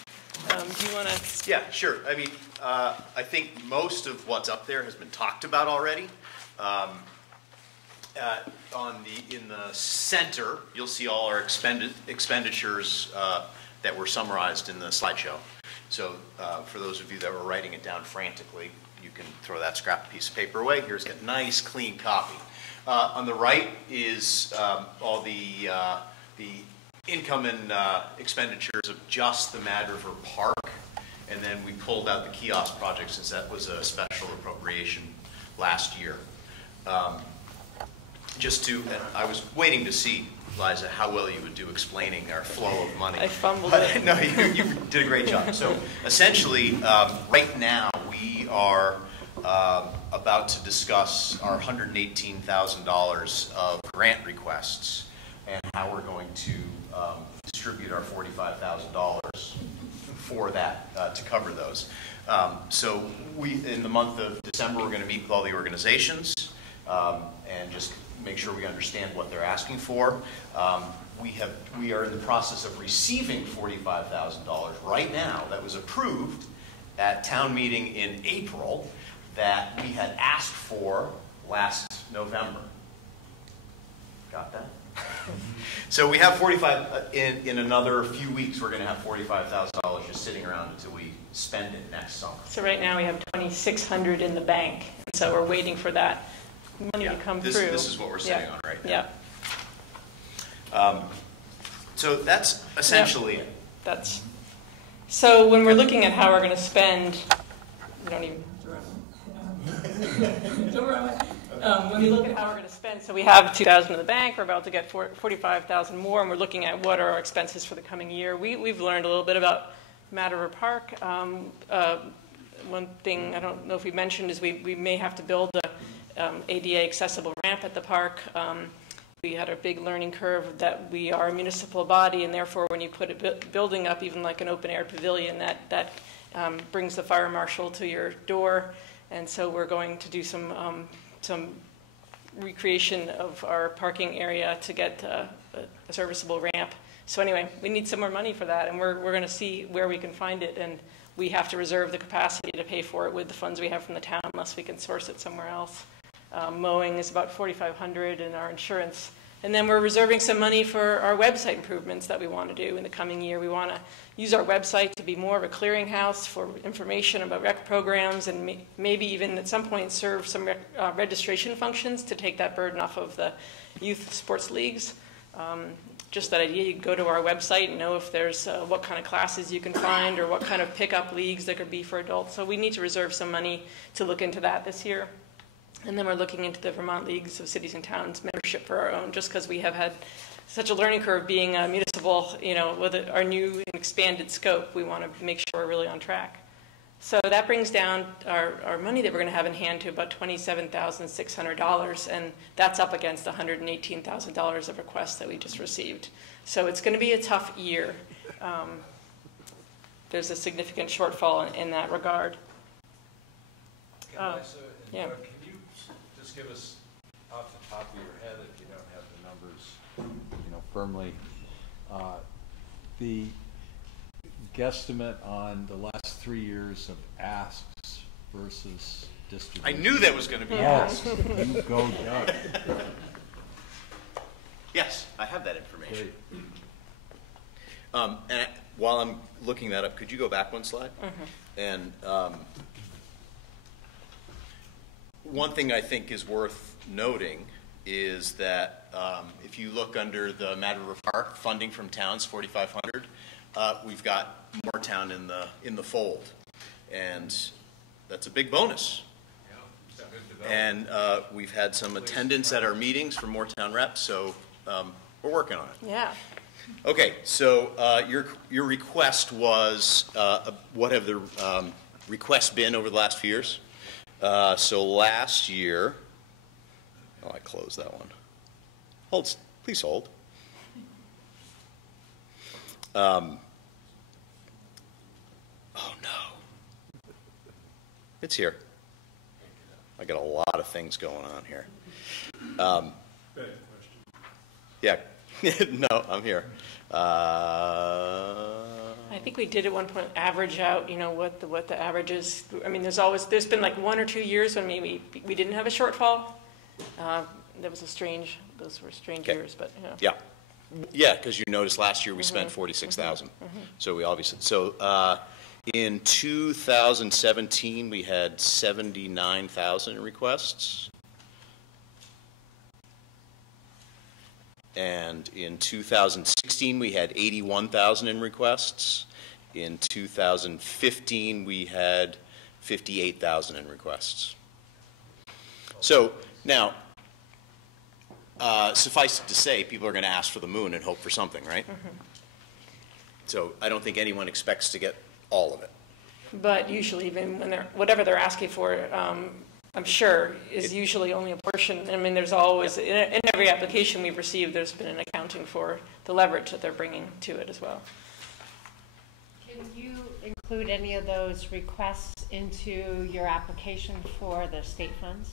Do you want to? Yeah, sure. I mean, I think most of what's up there has been talked about already. In the center, you'll see all our expenditures that were summarized in the slideshow. So for those of you that were writing it down frantically, you can throw that scrap piece of paper away. Here's a nice, clean copy. On the right is all the income and expenditures of just the Mad River Park, and then we pulled out the kiosk project since that was a special appropriation last year. I was waiting to see, Liza, how well you would do explaining our flow of money. I fumbled it. No, you did a great job. So essentially, right now we are about to discuss our $118,000 of grant requests and how we're going to distribute our $45,000 for that to cover those. So in the month of December, we're going to meet with all the organizations and just make sure we understand what they're asking for. We are in the process of receiving $45,000 right now that was approved at town meeting in April that we had asked for last November. Got that? So we have 45 in another few weeks. We're going to have $45,000 just sitting around until we spend it next summer. So right now we have $2,600 in the bank, and so we're waiting for that money to come through. This is what we're sitting on right now. Yeah. So that's essentially it. So when we're looking at how we're going to spend, we don't even. When we look at how we're going to spend, so we have $2,000 in the bank. We're about to get $45,000 more, and we're looking at what are our expenses for the coming year. We've learned a little bit about Mad River Park. One thing I don't know if we mentioned is we may have to build a ADA accessible ramp at the park. We had a big learning curve that we are a municipal body, and therefore when you put a building up, even like an open air pavilion, that brings the fire marshal to your door. And so we're going to do some recreation of our parking area to get a serviceable ramp. So anyway, we need some more money for that, and we're going to see where we can find it, and we have to reserve the capacity to pay for it with the funds we have from the town unless we can source it somewhere else. Mowing is about $4,500 in our insurance. And then we're reserving some money for our website improvements that we want to do in the coming year. We want to use our website to be more of a clearinghouse for information about rec programs, and maybe even at some point serve some registration functions to take that burden off of the youth sports leagues. Just that idea, you can go to our website and know if there's what kind of classes you can find or what kind of pickup leagues there could be for adults. So we need to reserve some money to look into that this year. And then we're looking into the Vermont Leagues of Cities and Towns membership for our own, just because we have had such a learning curve being a municipal, with our new and expanded scope. We want to make sure we're really on track. So that brings down our money that we're going to have in hand to about $27,600, and that's up against the $118,000 of requests that we just received. So it's going to be a tough year. There's a significant shortfall in that regard. Yeah. Can you just give us off the top of your head, if you don't have the numbers, firmly, the guesstimate on the last 3 years of asks versus distribution? I knew that was going to be asked. You go, Doug. Yes, I have that information. And while I'm looking that up, could you go back one slide? Mm-hmm. And one thing I think is worth noting is that if you look under the Mad River Park funding from towns, $4,500, we've got Moortown in the fold, and that's a big bonus. And we've had some attendance at our meetings from Moortown reps, so we're working on it. Yeah. Okay, so your request was what have the requests been over the last few years? So last year, I closed that one. Please hold. Oh no. It's here. I got a lot of things going on here. Yeah. No, I'm here. I think we did at one point average out, you know, what the average is. I mean, there's been like 1 or 2 years when maybe we didn't have a shortfall. Those were strange years, but you know. Yeah. Yeah, because you noticed last year we spent $46,000. So we obviously, in 2017 we had 79,000 in requests. And in 2016 we had 81,000 in requests. In 2015 we had 58,000 in requests. So now, suffice it to say, people are going to ask for the moon and hope for something, right? So I don't think anyone expects to get all of it. But usually, even when whatever they're asking for, I'm sure is usually only a portion. I mean, there's always in every application we've received, there's been an accounting for the leverage that they're bringing to it as well. Can you include any of those requests into your application for the state funds?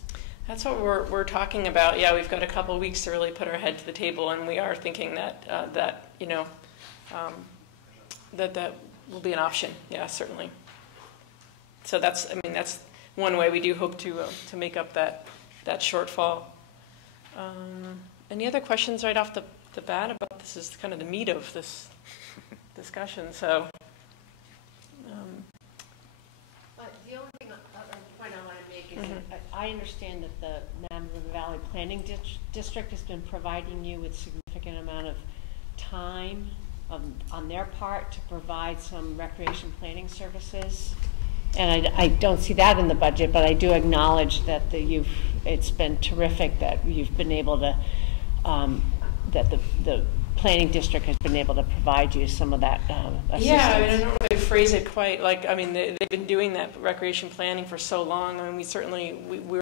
That's what we're talking about. Yeah, we've got a couple of weeks to really put our head to the table, and we are thinking that that will be an option. Yeah, certainly. So that's one way we do hope to make up that shortfall. Any other questions right off the bat about this? Is kind of the meat of this discussion. So. The only thing, point I want to make is that I understand that the Mad River Valley Planning District has been providing you with significant amount of time on their part to provide some recreation planning services. And I don't see that in the budget, but I do acknowledge that it's been terrific that you've been able to, that the planning district has been able to provide you some of that assistance. Yeah, I mean, I don't know if I phrase it quite like, I mean, they've been doing that recreation planning for so long. I mean,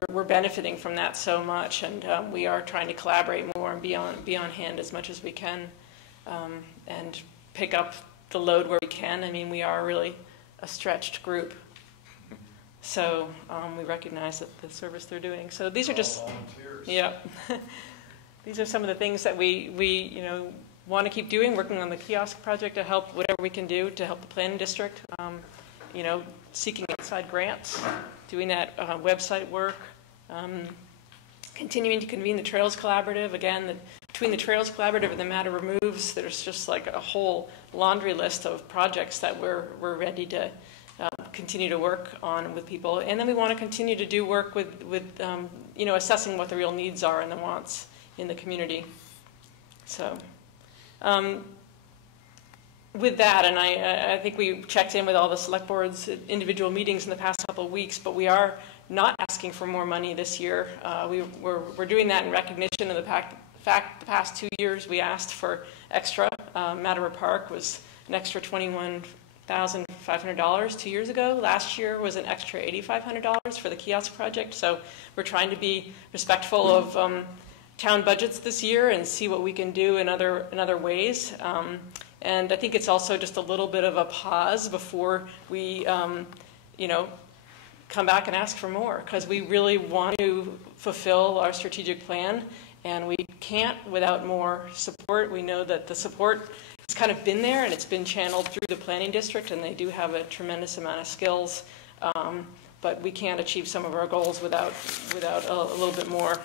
we're benefiting from that so much, and we are trying to collaborate more and be on hand as much as we can, and pick up the load where we can. I mean, we are really a stretched group. So we recognize that the service they're doing. So these are just volunteers. Yeah. These are some of the things that we want to keep doing, working on the kiosk project to help whatever we can do to help the planning district, seeking outside grants, doing that website work, continuing to convene the Trails Collaborative. Again, between the Trails Collaborative and the Matter Removes, there's just like a whole laundry list of projects that we're ready to continue to work on with people. And then we want to continue to do work with assessing what the real needs are and the wants in the community. So with that, and I think we checked in with all the select boards individual meetings in the past couple of weeks, but we are not asking for more money this year. We're doing that in recognition of the fact the past 2 years we asked for extra. Mattawa Park was an extra $21,500 2 years ago. Last year was an extra $8,500 for the kiosk project. So we're trying to be respectful of town budgets this year and see what we can do in other ways. And I think it's also just a little bit of a pause before we, come back and ask for more, because we really want to fulfill our strategic plan, and we can't without more support. We know that the support has kind of been there, and it's been channeled through the planning district, and they do have a tremendous amount of skills. But we can't achieve some of our goals without a little bit more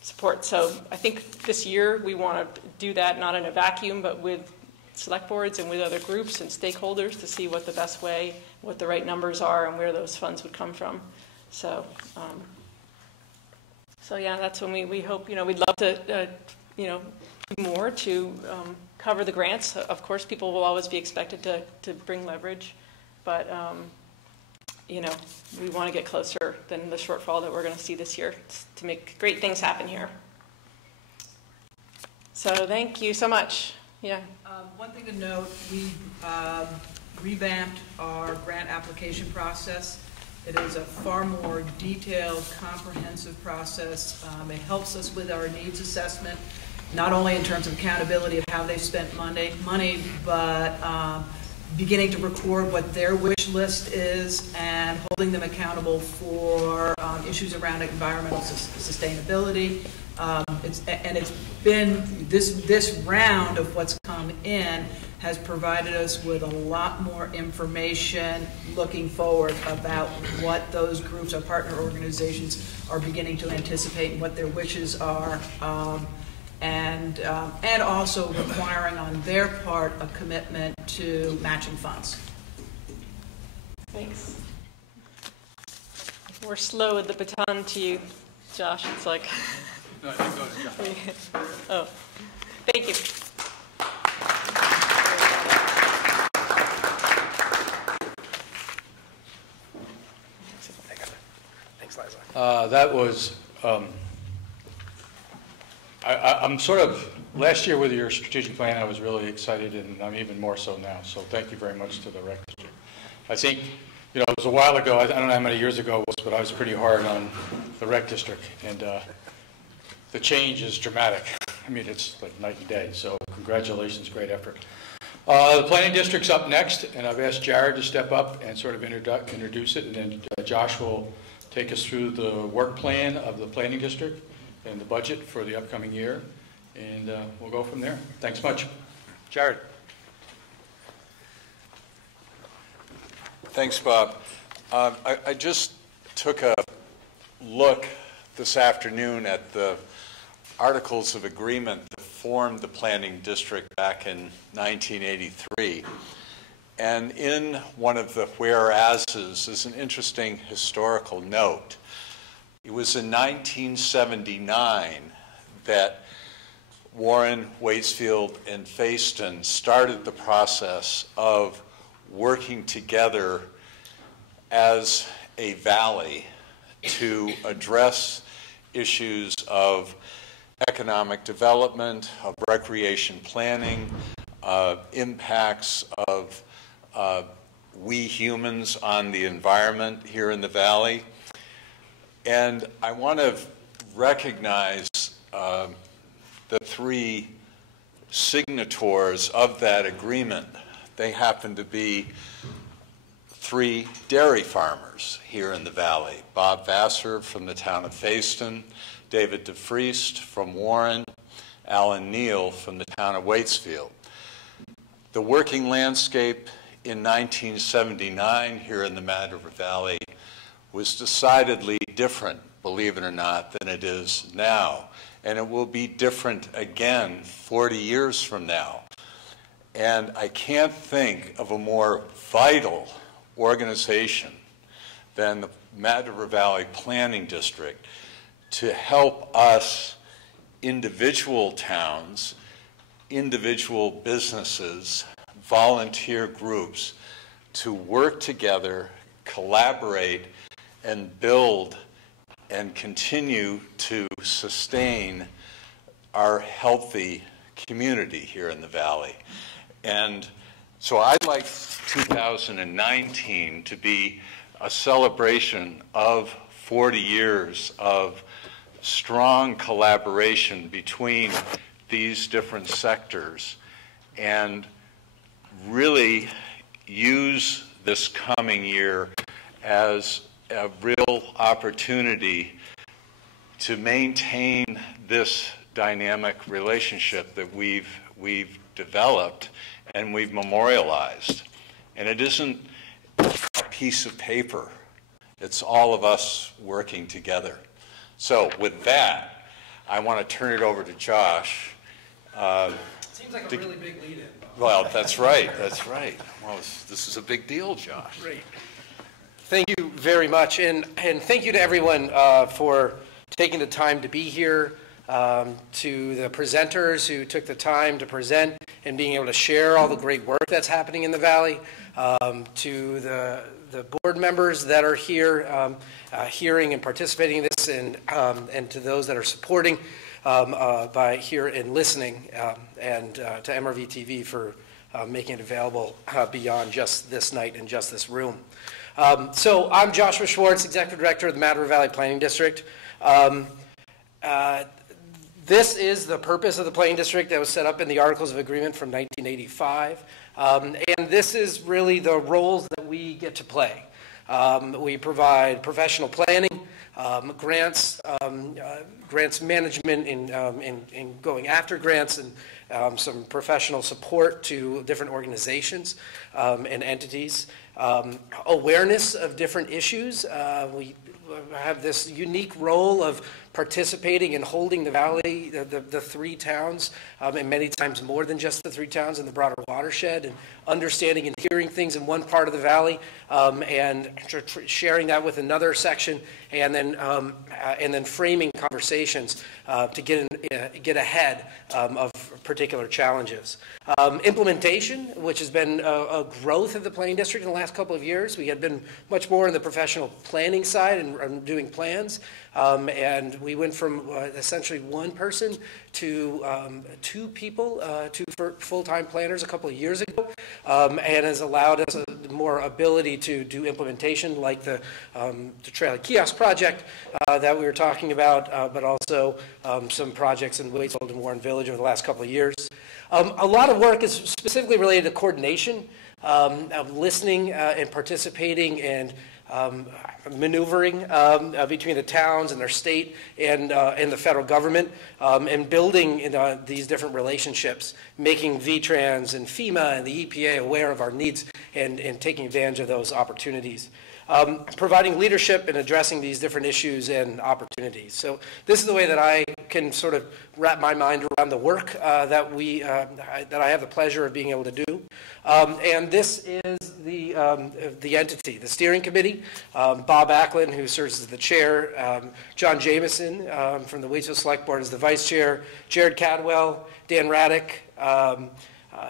support. So I think this year we want to do that not in a vacuum, but with select boards and with other groups and stakeholders to see what the best way, what the right numbers are, and where those funds would come from. So, yeah, that's when we hope, we'd love to, do more to cover the grants. Of course, people will always be expected to bring leverage, but, we want to get closer than the shortfall that we're going to see this year to make great things happen here. So thank you so much. Yeah. One thing to note, we revamped our grant application process. It is a far more detailed, comprehensive process. It helps us with our needs assessment. not only in terms of accountability of how they spent money, but beginning to record what their wish list is and holding them accountable for issues around environmental sustainability. It's been this round of what's come in has provided us with a lot more information looking forward about what those groups, our partner organizations, are beginning to anticipate and what their wishes are, and also requiring on their part a commitment to matching funds. Thanks. We're slow with the baton to you, Josh. It's like... No, I think that was Josh. Oh, thank you. Thanks, Liza. That was, I'm sort of, last year with your strategic plan, I was really excited, and I'm even more so now. So thank you very much to the rec district. I think, you know, it was a while ago, I don't know how many years ago it was, but I was pretty hard on the rec district. And the change is dramatic. I mean, it's like night and day. So congratulations, great effort. The planning district's up next, and I've asked Jared to step up and sort of introduce it, and then Josh will take us through the work plan of the planning district and the budget for the upcoming year, and we'll go from there. Thanks much. Jared. Thanks, Bob. I just took a look this afternoon at the Articles of Agreement that formed the planning district back in 1983. And in one of the whereases is an interesting historical note. It was in 1979 that Warren, Waitsfield, and Fayston started the process of working together as a valley to address issues of economic development, of recreation planning, impacts of we humans on the environment here in the valley. And I want to recognize the three signatories of that agreement. They happen to be three dairy farmers here in the valley. Bob Vassar from the town of Fayston, David DeFriest from Warren, Alan Neal from the town of Waitsfield. The working landscape in 1979 here in the Mad River Valley was decidedly different, believe it or not, than it is now. And it will be different again 40 years from now. And I can't think of a more vital organization than the Mad River Valley Planning District to help us, individual towns, individual businesses, volunteer groups, to work together, collaborate, and build and continue to sustain our healthy community here in the valley. And so I'd like 2019 to be a celebration of 40 years of strong collaboration between these different sectors, and really use this coming year as a real opportunity to maintain this dynamic relationship that we've developed and we've memorialized. And it isn't a piece of paper. It's all of us working together. So with that, I want to turn it over to Josh. Seems like a really big lead-in. Well, that's right. That's right. Well, this is a big deal, Josh. Great. Thank you very much, and thank you to everyone for taking the time to be here, to the presenters who took the time to present and being able to share all the great work that's happening in the Valley, to the board members that are here hearing and participating in this, and to those that are supporting by here and listening, and to MRV TV for making it available beyond just this night and just this room. So I'm Joshua Schwartz, Executive Director of the Mad River Valley Planning District. This is the purpose of the planning district that was set up in the Articles of Agreement from 1985. And this is really the roles that we get to play. We provide professional planning, grants, grants management in going after grants, and some professional support to different organizations and entities. Awareness of different issues. We have this unique role of participating in holding the valley, the three towns, and many times more than just the three towns in the broader watershed, and understanding and hearing things in one part of the valley, and sharing that with another section, and then framing conversations to get ahead of particular challenges. Implementation, which has been a growth of the planning district in the last couple of years. We had been much more on the professional planning side and doing plans. And we went from essentially one person to 2 people, 2 full-time planners a couple of years ago, and has allowed us more ability to do implementation like the Trail Kiosk project that we were talking about, but also some projects in Waitsfield and Warren Village over the last couple of years. A lot of work is specifically related to coordination, of listening and participating and maneuvering between the towns and their state and the federal government, and building these different relationships, making VTrans and FEMA and the EPA aware of our needs and taking advantage of those opportunities. Providing leadership in addressing these different issues and opportunities. So this is the way that I can sort of wrap my mind around the work that I have the pleasure of being able to do. And this is the entity, the steering committee. Bob Acklin, who serves as the chair, John Jameson from the Waitsfield Select Board is the vice chair, Jared Cadwell, Dan Raddick,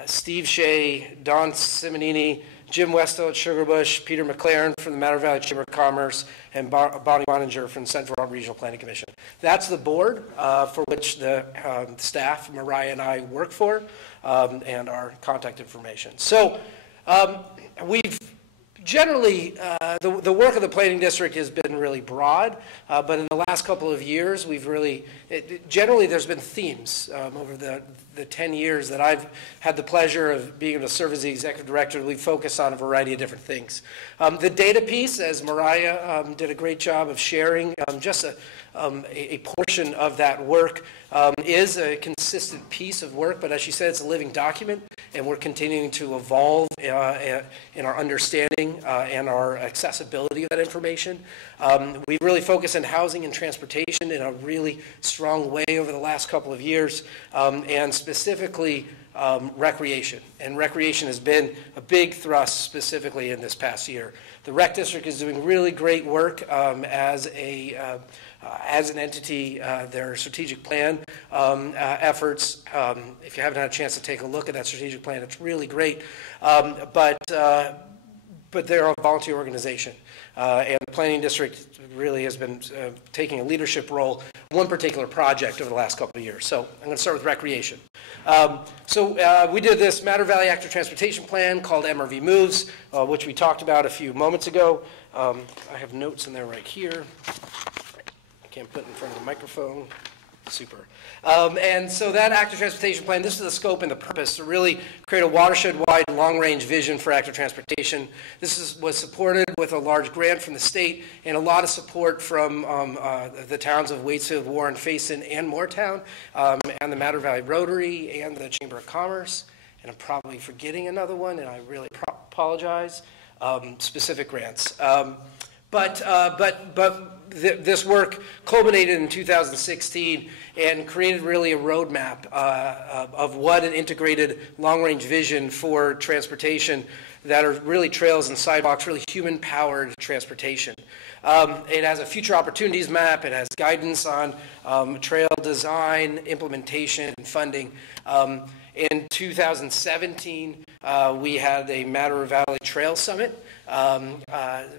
Steve Shea, Don Simonini, Jim Westo at Sugarbush, Peter McLaren from the Matter Valley Chamber of Commerce, and Bonnie Moninger from the Central Regional Planning Commission. That's the board for which the staff, Mariah and I, work for, and our contact information. So we've generally, the work of the planning district has been really broad, but in the last couple of years, we've really, generally there's been themes over the 10 years that I've had the pleasure of being able to serve as the executive director. We focus on a variety of different things. The data piece, as Mariah did a great job of sharing, just a portion of that work is a consistent piece of work, but as she said, it's a living document, and we're continuing to evolve in our understanding and our accessibility of that information. We really focus on housing and transportation in a really strong way over the last couple of years, and specifically recreation. And recreation has been a big thrust specifically in this past year. The Rec District is doing really great work as an entity. Their strategic plan efforts, if you haven't had a chance to take a look at that strategic plan, it's really great. But they're a volunteer organization. And the planning district really has been taking a leadership role in one particular project over the last couple of years. So I'm going to start with recreation. We did this Matter Valley Active Transportation Plan called MRV Moves, which we talked about a few moments ago. I have notes in there right here. I can't put it in front of the microphone. Super. And so that active transportation plan, this is the scope and the purpose to really create a watershed-wide long-range vision for active transportation. This was supported with a large grant from the state and a lot of support from the towns of Waitsfield, Warren, Faison, and Moortown, and the Matter Valley Rotary and the Chamber of Commerce. And I'm probably forgetting another one, and I really apologize. Specific grants. This work culminated in 2016 and created really a roadmap of what an integrated long-range vision for transportation that are really trails and sidewalks, really human-powered transportation. It has a future opportunities map. It has guidance on trail design, implementation, and funding. In 2017, we had a Matter Valley Trail Summit,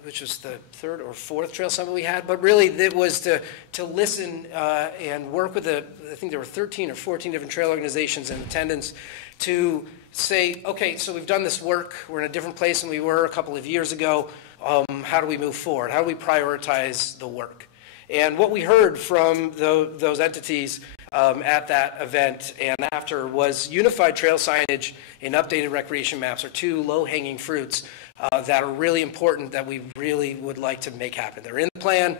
which was the 3rd or 4th Trail Summit we had. But really, it was to listen and work with I think there were 13 or 14 different trail organizations in attendance to say, okay, so we've done this work. We're in a different place than we were a couple of years ago. How do we move forward? How do we prioritize the work? And what we heard from those entities at that event and after was unified trail signage and updated recreation maps are two low-hanging fruits that are really important that we really would like to make happen. They're in the plan.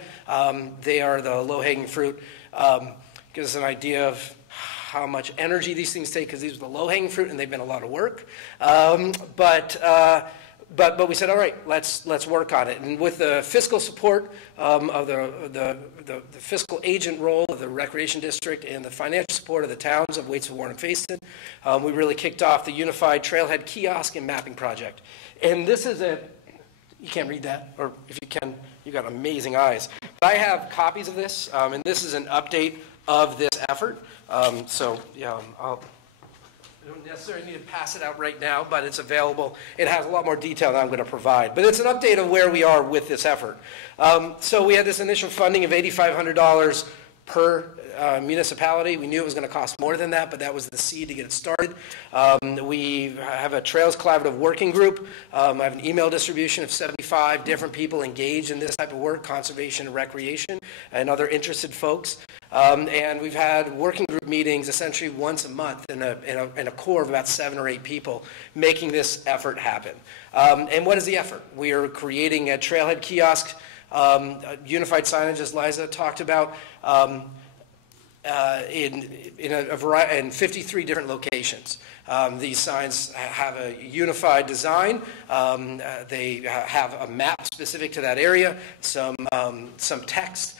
They are the low-hanging fruit. Gives us an idea of how much energy these things take because these are the low-hanging fruit and they've been a lot of work. But we said, all right, let's work on it. And with the fiscal support of the fiscal agent role of the Recreation District and the financial support of the towns of Waitsfield, Warren, and Facein, we really kicked off the Unified Trailhead Kiosk and Mapping Project. And this is you can't read that, or if you can, you got amazing eyes. But I have copies of this, and this is an update of this effort. I don't necessarily need to pass it out right now, but it's available. It has a lot more detail than I'm going to provide. But it's an update of where we are with this effort. So we had this initial funding of $8,500 per municipality. We knew it was going to cost more than that, but that was the seed to get it started. We have a Trails Collaborative Working Group. I have an email distribution of 75 different people engaged in this type of work, conservation and recreation, and other interested folks. And we've had working group meetings essentially once a month in a core of about 7 or 8 people making this effort happen. And what is the effort? We are creating a trailhead kiosk, unified signage, as Liza talked about, in 53 different locations. These signs have a unified design. They have a map specific to that area, some text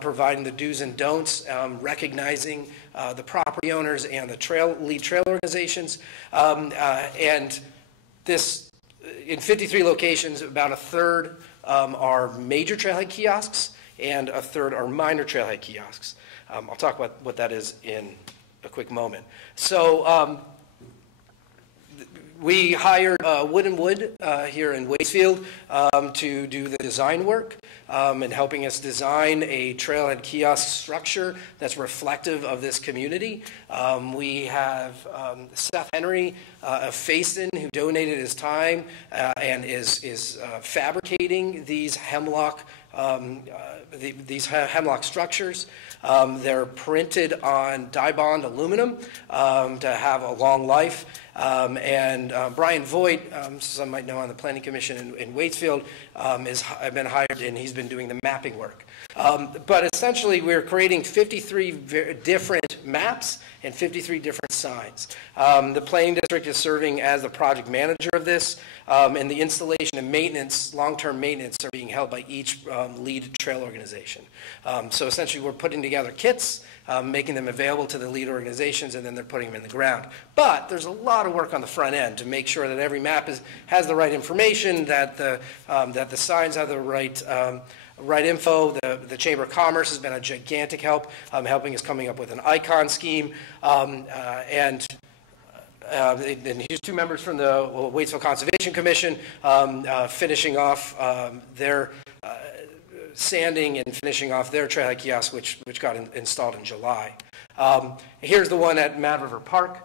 providing the do's and don'ts, recognizing the property owners and the lead trail organizations. And this, in 53 locations, about a third are major trailhead kiosks and a third are minor trailhead kiosks. I'll talk about what that is in a quick moment. So we hired Wood & Wood here in Waitsfield to do the design work and helping us design a trailhead kiosk structure that's reflective of this community. We have Seth Henry of Facein, who donated his time and is fabricating these hemlock structures. They're printed on die-bond aluminum to have a long life. Brian Voigt, some might know on the Planning Commission in Waitsfield, has been hired and he's been doing the mapping work. But essentially we're creating 53 different maps and 53 different signs. The Planning District is serving as the project manager of this, and the installation and maintenance, long-term maintenance, are being held by each lead trail organization. So essentially we're putting together kits, making them available to the lead organizations, and then they're putting them in the ground. But there's a lot of work on the front end to make sure that every map has the right information, that the signs have the right info. The Chamber of Commerce has been a gigantic help, helping us coming up with an icon scheme. And here's 2 members from the Waitsfield Conservation Commission finishing off their sanding and finishing off their trailhead kiosk, which got installed in July. Here's the one at Mad River Park.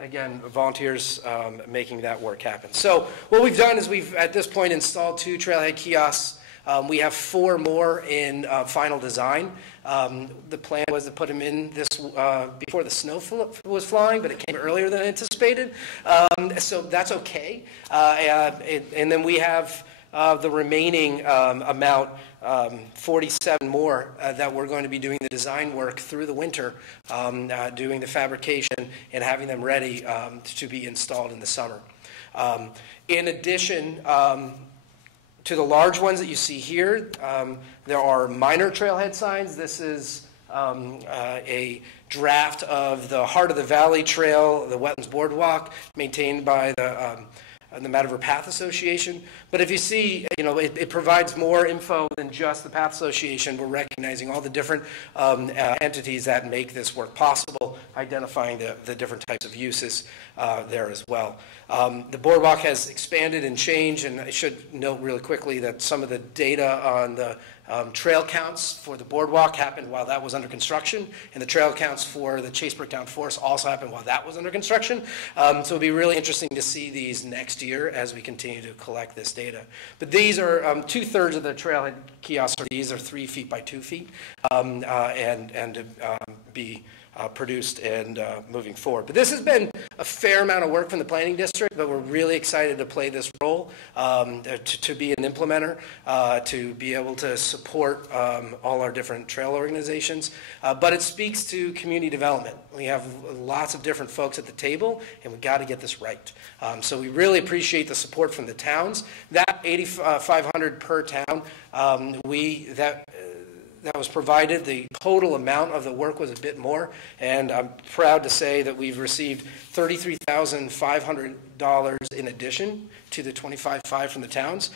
Again, volunteers making that work happen. So what we've done is we've, at this point, installed 2 trailhead kiosks. We have 4 more in final design. The plan was to put them in this before the snow was flying, but it came earlier than anticipated. So that's okay. And then we have the remaining amount, 47 more, that we're going to be doing the design work through the winter, doing the fabrication and having them ready to be installed in the summer. In addition, to the large ones that you see here, there are minor trailhead signs. This is a draft of the Heart of the Valley Trail, the Wetlands Boardwalk, maintained by the Mad River Path Association. But if you see, it provides more info than just the Path Association. We're recognizing all the different entities that make this work possible, identifying the different types of uses there as well. The boardwalk has expanded and changed, and I should note really quickly that some of the data on the trail counts for the boardwalk happened while that was under construction, and the trail counts for the Chase Bricktown Forest also happened while that was under construction. So it'll be really interesting to see these next year as we continue to collect this data. But these are 2/3 of the trailhead kiosks. These are 3 feet by 2 feet, and be produced and moving forward. But this has been a fair amount of work from the planning district, but we're really excited to play this role, to be an implementer, to be able to support all our different trail organizations. But it speaks to community development. We have lots of different folks at the table, and we've got to get this right. So we really appreciate the support from the towns. That $8,500 per town, that was provided. The total amount of the work was a bit more, and I'm proud to say that we've received $33,500 in addition to the $25,500 from the towns,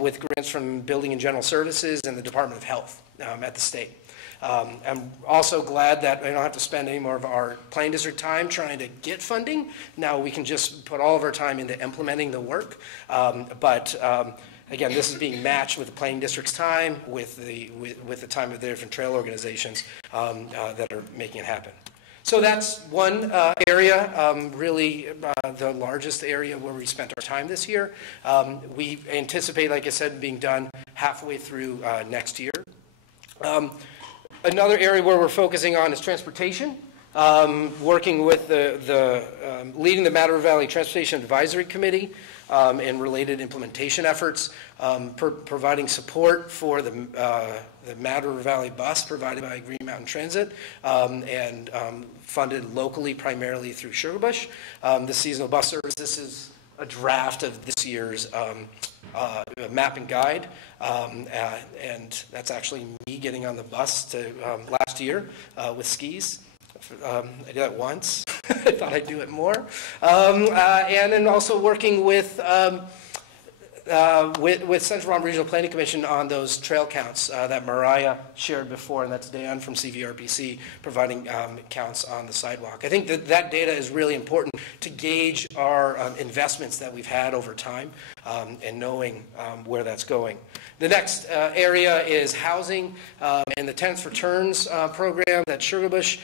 with grants from Building and General Services and the Department of Health at the state. I'm also glad that I don't have to spend any more of our planning district time trying to get funding. Now we can just put all of our time into implementing the work. Again, this is being matched with the planning district's time, with the time of the different trail organizations that are making it happen. So that's one area, really the largest area where we spent our time this year. We anticipate, like I said, being done halfway through next year. Another area where we're focusing on is transportation. Working with leading the Mad River Valley Transportation Advisory Committee and related implementation efforts, providing support for the Mad River Valley bus provided by Green Mountain Transit, and funded locally primarily through Sugarbush. The seasonal bus service, this is a draft of this year's map and guide, and that's actually me getting on the bus last year with skis. I did that once. I thought I'd do it more. And then also working with Central Vermont Regional Planning Commission on those trail counts that Mariah shared before, and that's Dan from CVRPC providing counts on the sidewalk. I think that data is really important to gauge our investments that we've had over time, and knowing where that's going. The next area is housing and the Tenants for Turns program that Sugarbush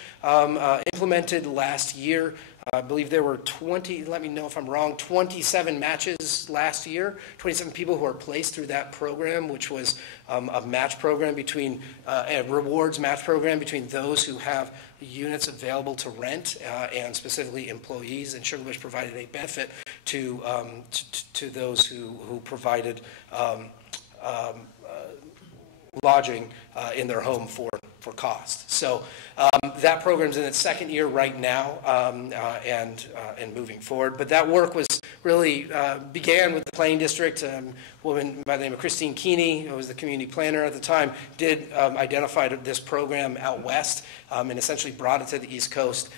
implemented last year. I believe there were 20, let me know if I'm wrong, 27 matches last year, 27 people who are placed through that program, which was a match program between, a rewards match program between those who have units available to rent and specifically employees, and Sugarbush provided a benefit to those who provided lodging in their home for cost. So that program's in its second year right now, and moving forward. But that work was really began with the planning district. A woman by the name of Christine Keeney, who was the community planner at the time, did identify this program out west, and essentially brought it to the East Coast.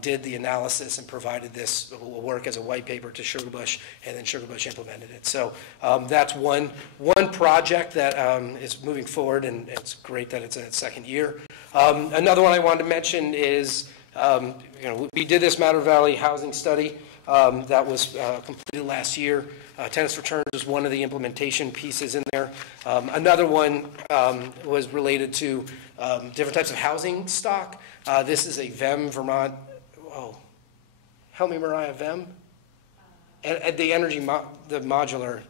Did the analysis and provided this work as a white paper to Sugarbush, and then Sugarbush implemented it. So that's one project that is moving forward, and it's great that it's in its second year. Another one I wanted to mention is, we did this Mad River Valley housing study that was completed last year. Tenants for Turns is one of the implementation pieces in there. Another one was related to different types of housing stock. This is a VEM Vermont, help me Mariah, VEM? And the energy, the modular.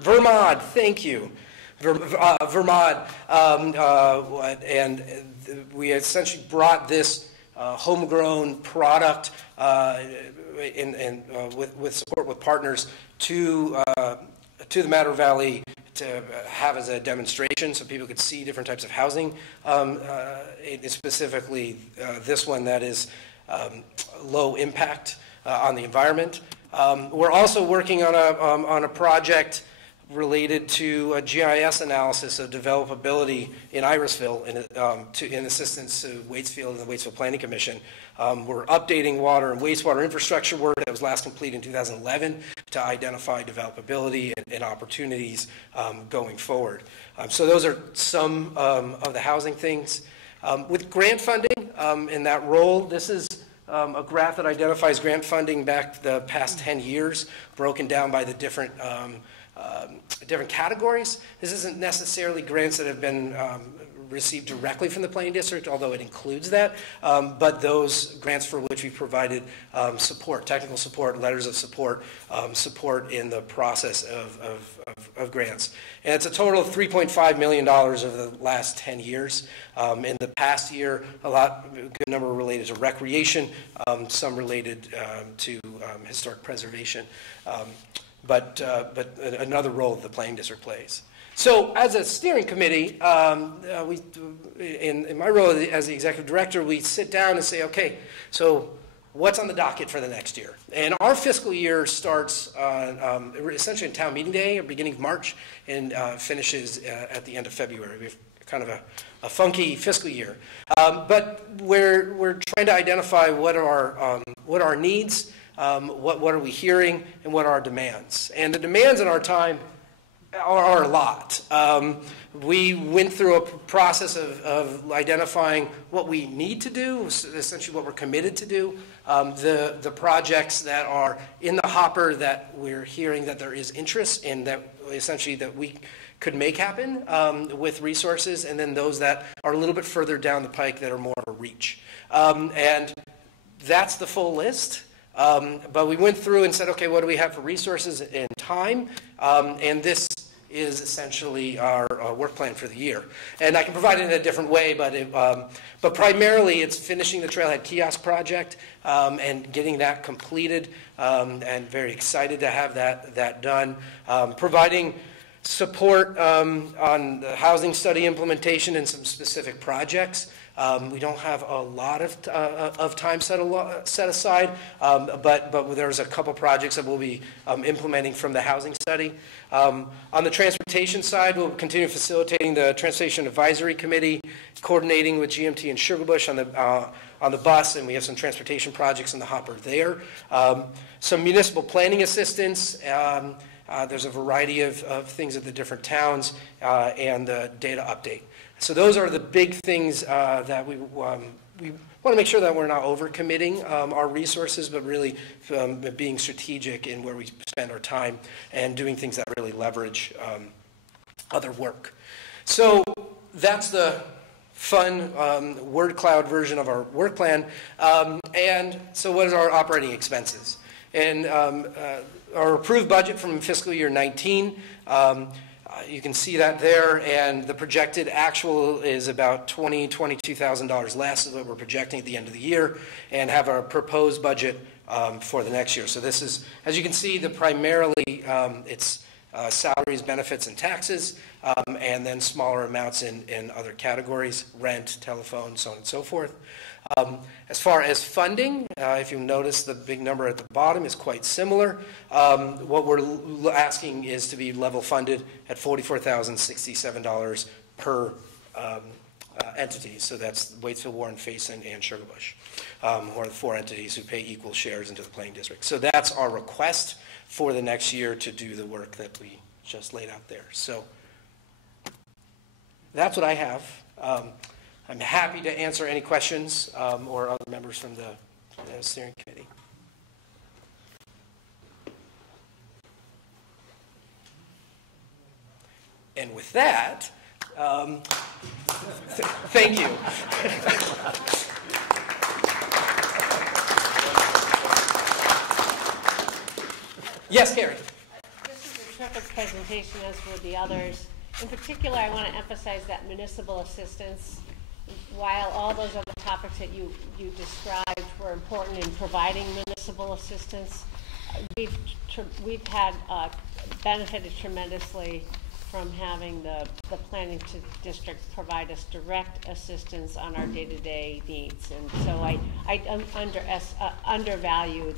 Vermont, thank you. Vermont, and we essentially brought this homegrown product with support with partners to the Mad River Valley to have as a demonstration so people could see different types of housing. Specifically, this one that is low impact on the environment. We're also working on a project related to a GIS analysis of developability in Irisville in assistance to Waitsfield and the Waitsfield Planning Commission. We're updating water and wastewater infrastructure work that was last completed in 2011 to identify developability and opportunities going forward. So those are some of the housing things. With grant funding in that role, this is a graph that identifies grant funding back the past 10 years, broken down by the different categories. This isn't necessarily grants that have been received directly from the planning district, although it includes that, but those grants for which we provided support, technical support, letters of support, support in the process of grants. And it's a total of $3.5 million over the last 10 years. In the past year, a good number related to recreation, some related to historic preservation, but another role the planning district plays. So as a steering committee, in my role as the executive director, we sit down and say, okay, so what's on the docket for the next year? And our fiscal year starts on essentially on town meeting day, or beginning of March, and finishes at the end of February. We have kind of a funky fiscal year. But we're trying to identify what are our needs, what are we hearing, and what are our demands. And the demands in our time are a lot. We went through a process of identifying what we need to do, essentially what we're committed to do, the projects that are in the hopper that we're hearing that there is interest in, that essentially that we could make happen with resources, and then those that are a little bit further down the pike that are more of a reach. And that's the full list. But we went through and said, okay, what do we have for resources and time? And this is essentially our work plan for the year. And I can provide it in a different way, but primarily it's finishing the Trailhead Kiosk project and getting that completed, and very excited to have that done. Providing support on the housing study implementation and some specific projects. We don't have a lot of time set aside, but there's a couple projects that we'll be implementing from the housing study. On the transportation side, we'll continue facilitating the Transportation Advisory Committee, coordinating with GMT and Sugarbush on the bus, and we have some transportation projects in the hopper there. Some municipal planning assistance. There's a variety of things at the different towns, and the data update. So those are the big things that we want to make sure that we're not overcommitting our resources, but really being strategic in where we spend our time and doing things that really leverage other work. So that's the fun word cloud version of our work plan. And so what is our operating expenses? And our approved budget from fiscal year 19, you can see that there, and the projected actual is about $22,000 less than what we're projecting at the end of the year, and have our proposed budget for the next year. So this is, as you can see, primarily it's salaries, benefits, and taxes, and then smaller amounts in other categories, rent, telephone, so on and so forth. As far as funding, if you notice the big number at the bottom is quite similar. What we're asking is to be level funded at $44,067 per entity. So that's Waitsfield, Warren, Faison, and Sugarbush, who are the four entities who pay equal shares into the planning district. So that's our request for the next year to do the work that we just laid out there. So that's what I have. I'm happy to answer any questions or other members from the steering committee. And with that, thank you. Yes, Carrie. This is a terrific presentation, as were the others. In particular, I want to emphasize that municipal assistance. While all those other topics that you described were important in providing municipal assistance, we've had benefited tremendously from having the planning district provide us direct assistance on our day-to-day needs, and so I undervalue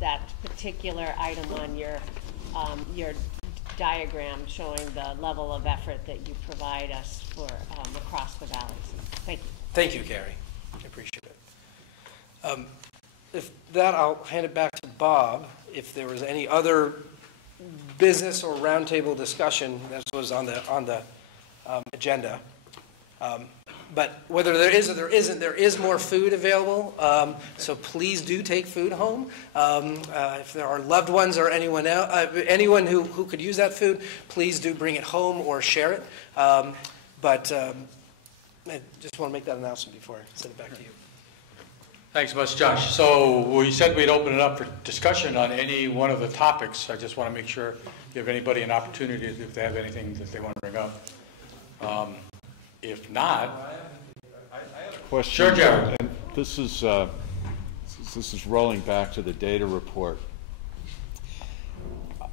that particular item on your diagram showing the level of effort that you provide us for across the valleys. Thank you. Thank you, Carrie. I appreciate it. If that, I'll hand it back to Bob. If there was any other business or roundtable discussion that was on the agenda. But whether there is or there isn't, there is more food available. So please do take food home. If there are loved ones or anyone else, anyone who could use that food, please do bring it home or share it. But I just want to make that announcement before I send it back to you. Thanks much, Josh. So we said we'd open it up for discussion on any one of the topics. I just want to make sure give anybody an opportunity if they have anything that they want to bring up. If not, question. Sure, Jared. And this is rolling back to the data report.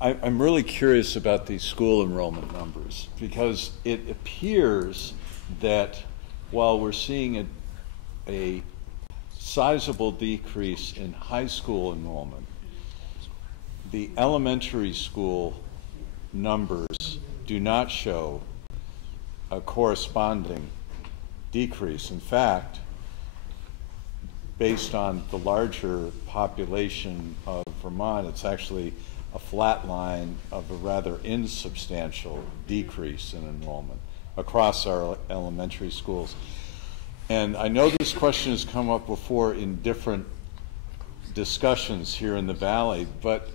I'm really curious about these school enrollment numbers because it appears that while we're seeing a sizable decrease in high school enrollment, the elementary school numbers do not show a corresponding decrease. In fact, based on the larger population of Vermont, it's actually a flat line of a rather insubstantial decrease in enrollment across our elementary schools. And I know this question has come up before in different discussions here in the Valley, but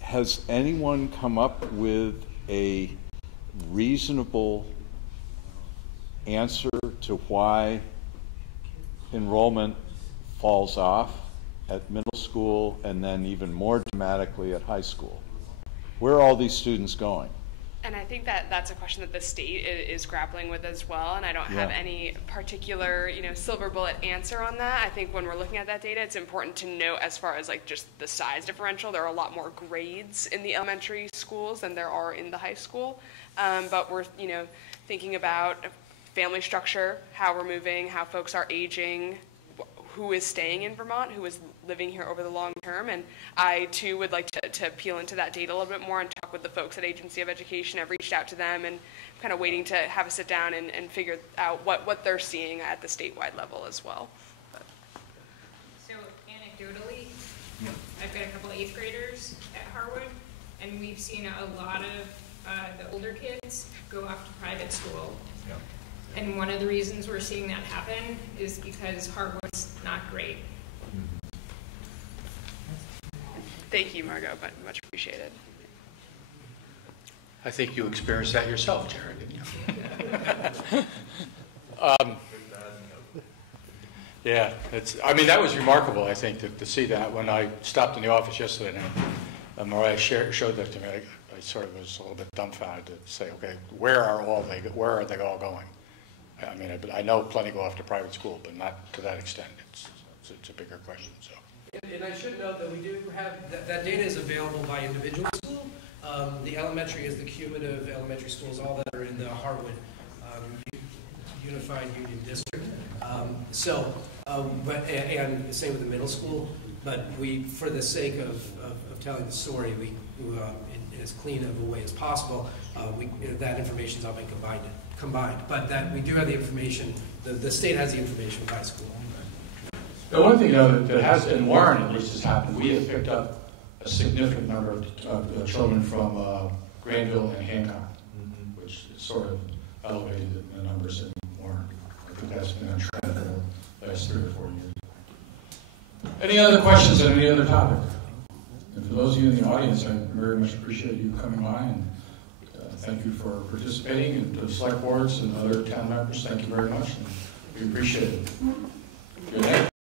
has anyone come up with a reasonable answer to why enrollment falls off at middle school and then even more dramatically at high school? Where are all these students going? And I think that that's a question that the state is grappling with as well, and I don't have any particular, silver bullet answer on that. I think when we're looking at that data, it's important to note as far as like just the size differential, there are a lot more grades in the elementary schools than there are in the high school. But we're, thinking about family structure, how we're moving, how folks are aging, who is staying in Vermont, who is living here over the long term. And I, too, would like to peel into that data a little bit more and talk with the folks at Agency of Education. I've reached out to them and kind of waiting to have a sit down and figure out what they're seeing at the statewide level as well. So anecdotally, I've got a couple of 8th graders at Harwood, and we've seen a lot of the older kids go off to private school. Yep. And one of the reasons we're seeing that happen is because Harwood's not great. Thank you, Margot, but much appreciated. I think you experienced that yourself, Jared, didn't you? Yeah, that was remarkable, I think, to see that. When I stopped in the office yesterday and Mariah showed that to me, I sort of was a little bit dumbfounded to say, okay, where are they all going? I know plenty go off to private school, but not to that extent. It's a bigger question. So. And I should note that we do have, that data is available by individual school. The elementary is the cumulative elementary schools, all that are in the Harwood Unified Union District. And the same with the middle school. But we, for the sake of telling the story, we in as clean of a way as possible, that information's all been combined. But that we do have the information, the state has the information by school. The one thing, that has, in Warren at least, has happened, we have picked up a significant number of children from Granville and Hancock, which sort of elevated the numbers in Warren. I think that's been a trend for the last 3 or 4 years. Any other questions on any other topic? And for those of you in the audience, I very much appreciate you coming by, and thank you for participating, and to the select boards and other town members, thank you very much, and we appreciate it. Good night.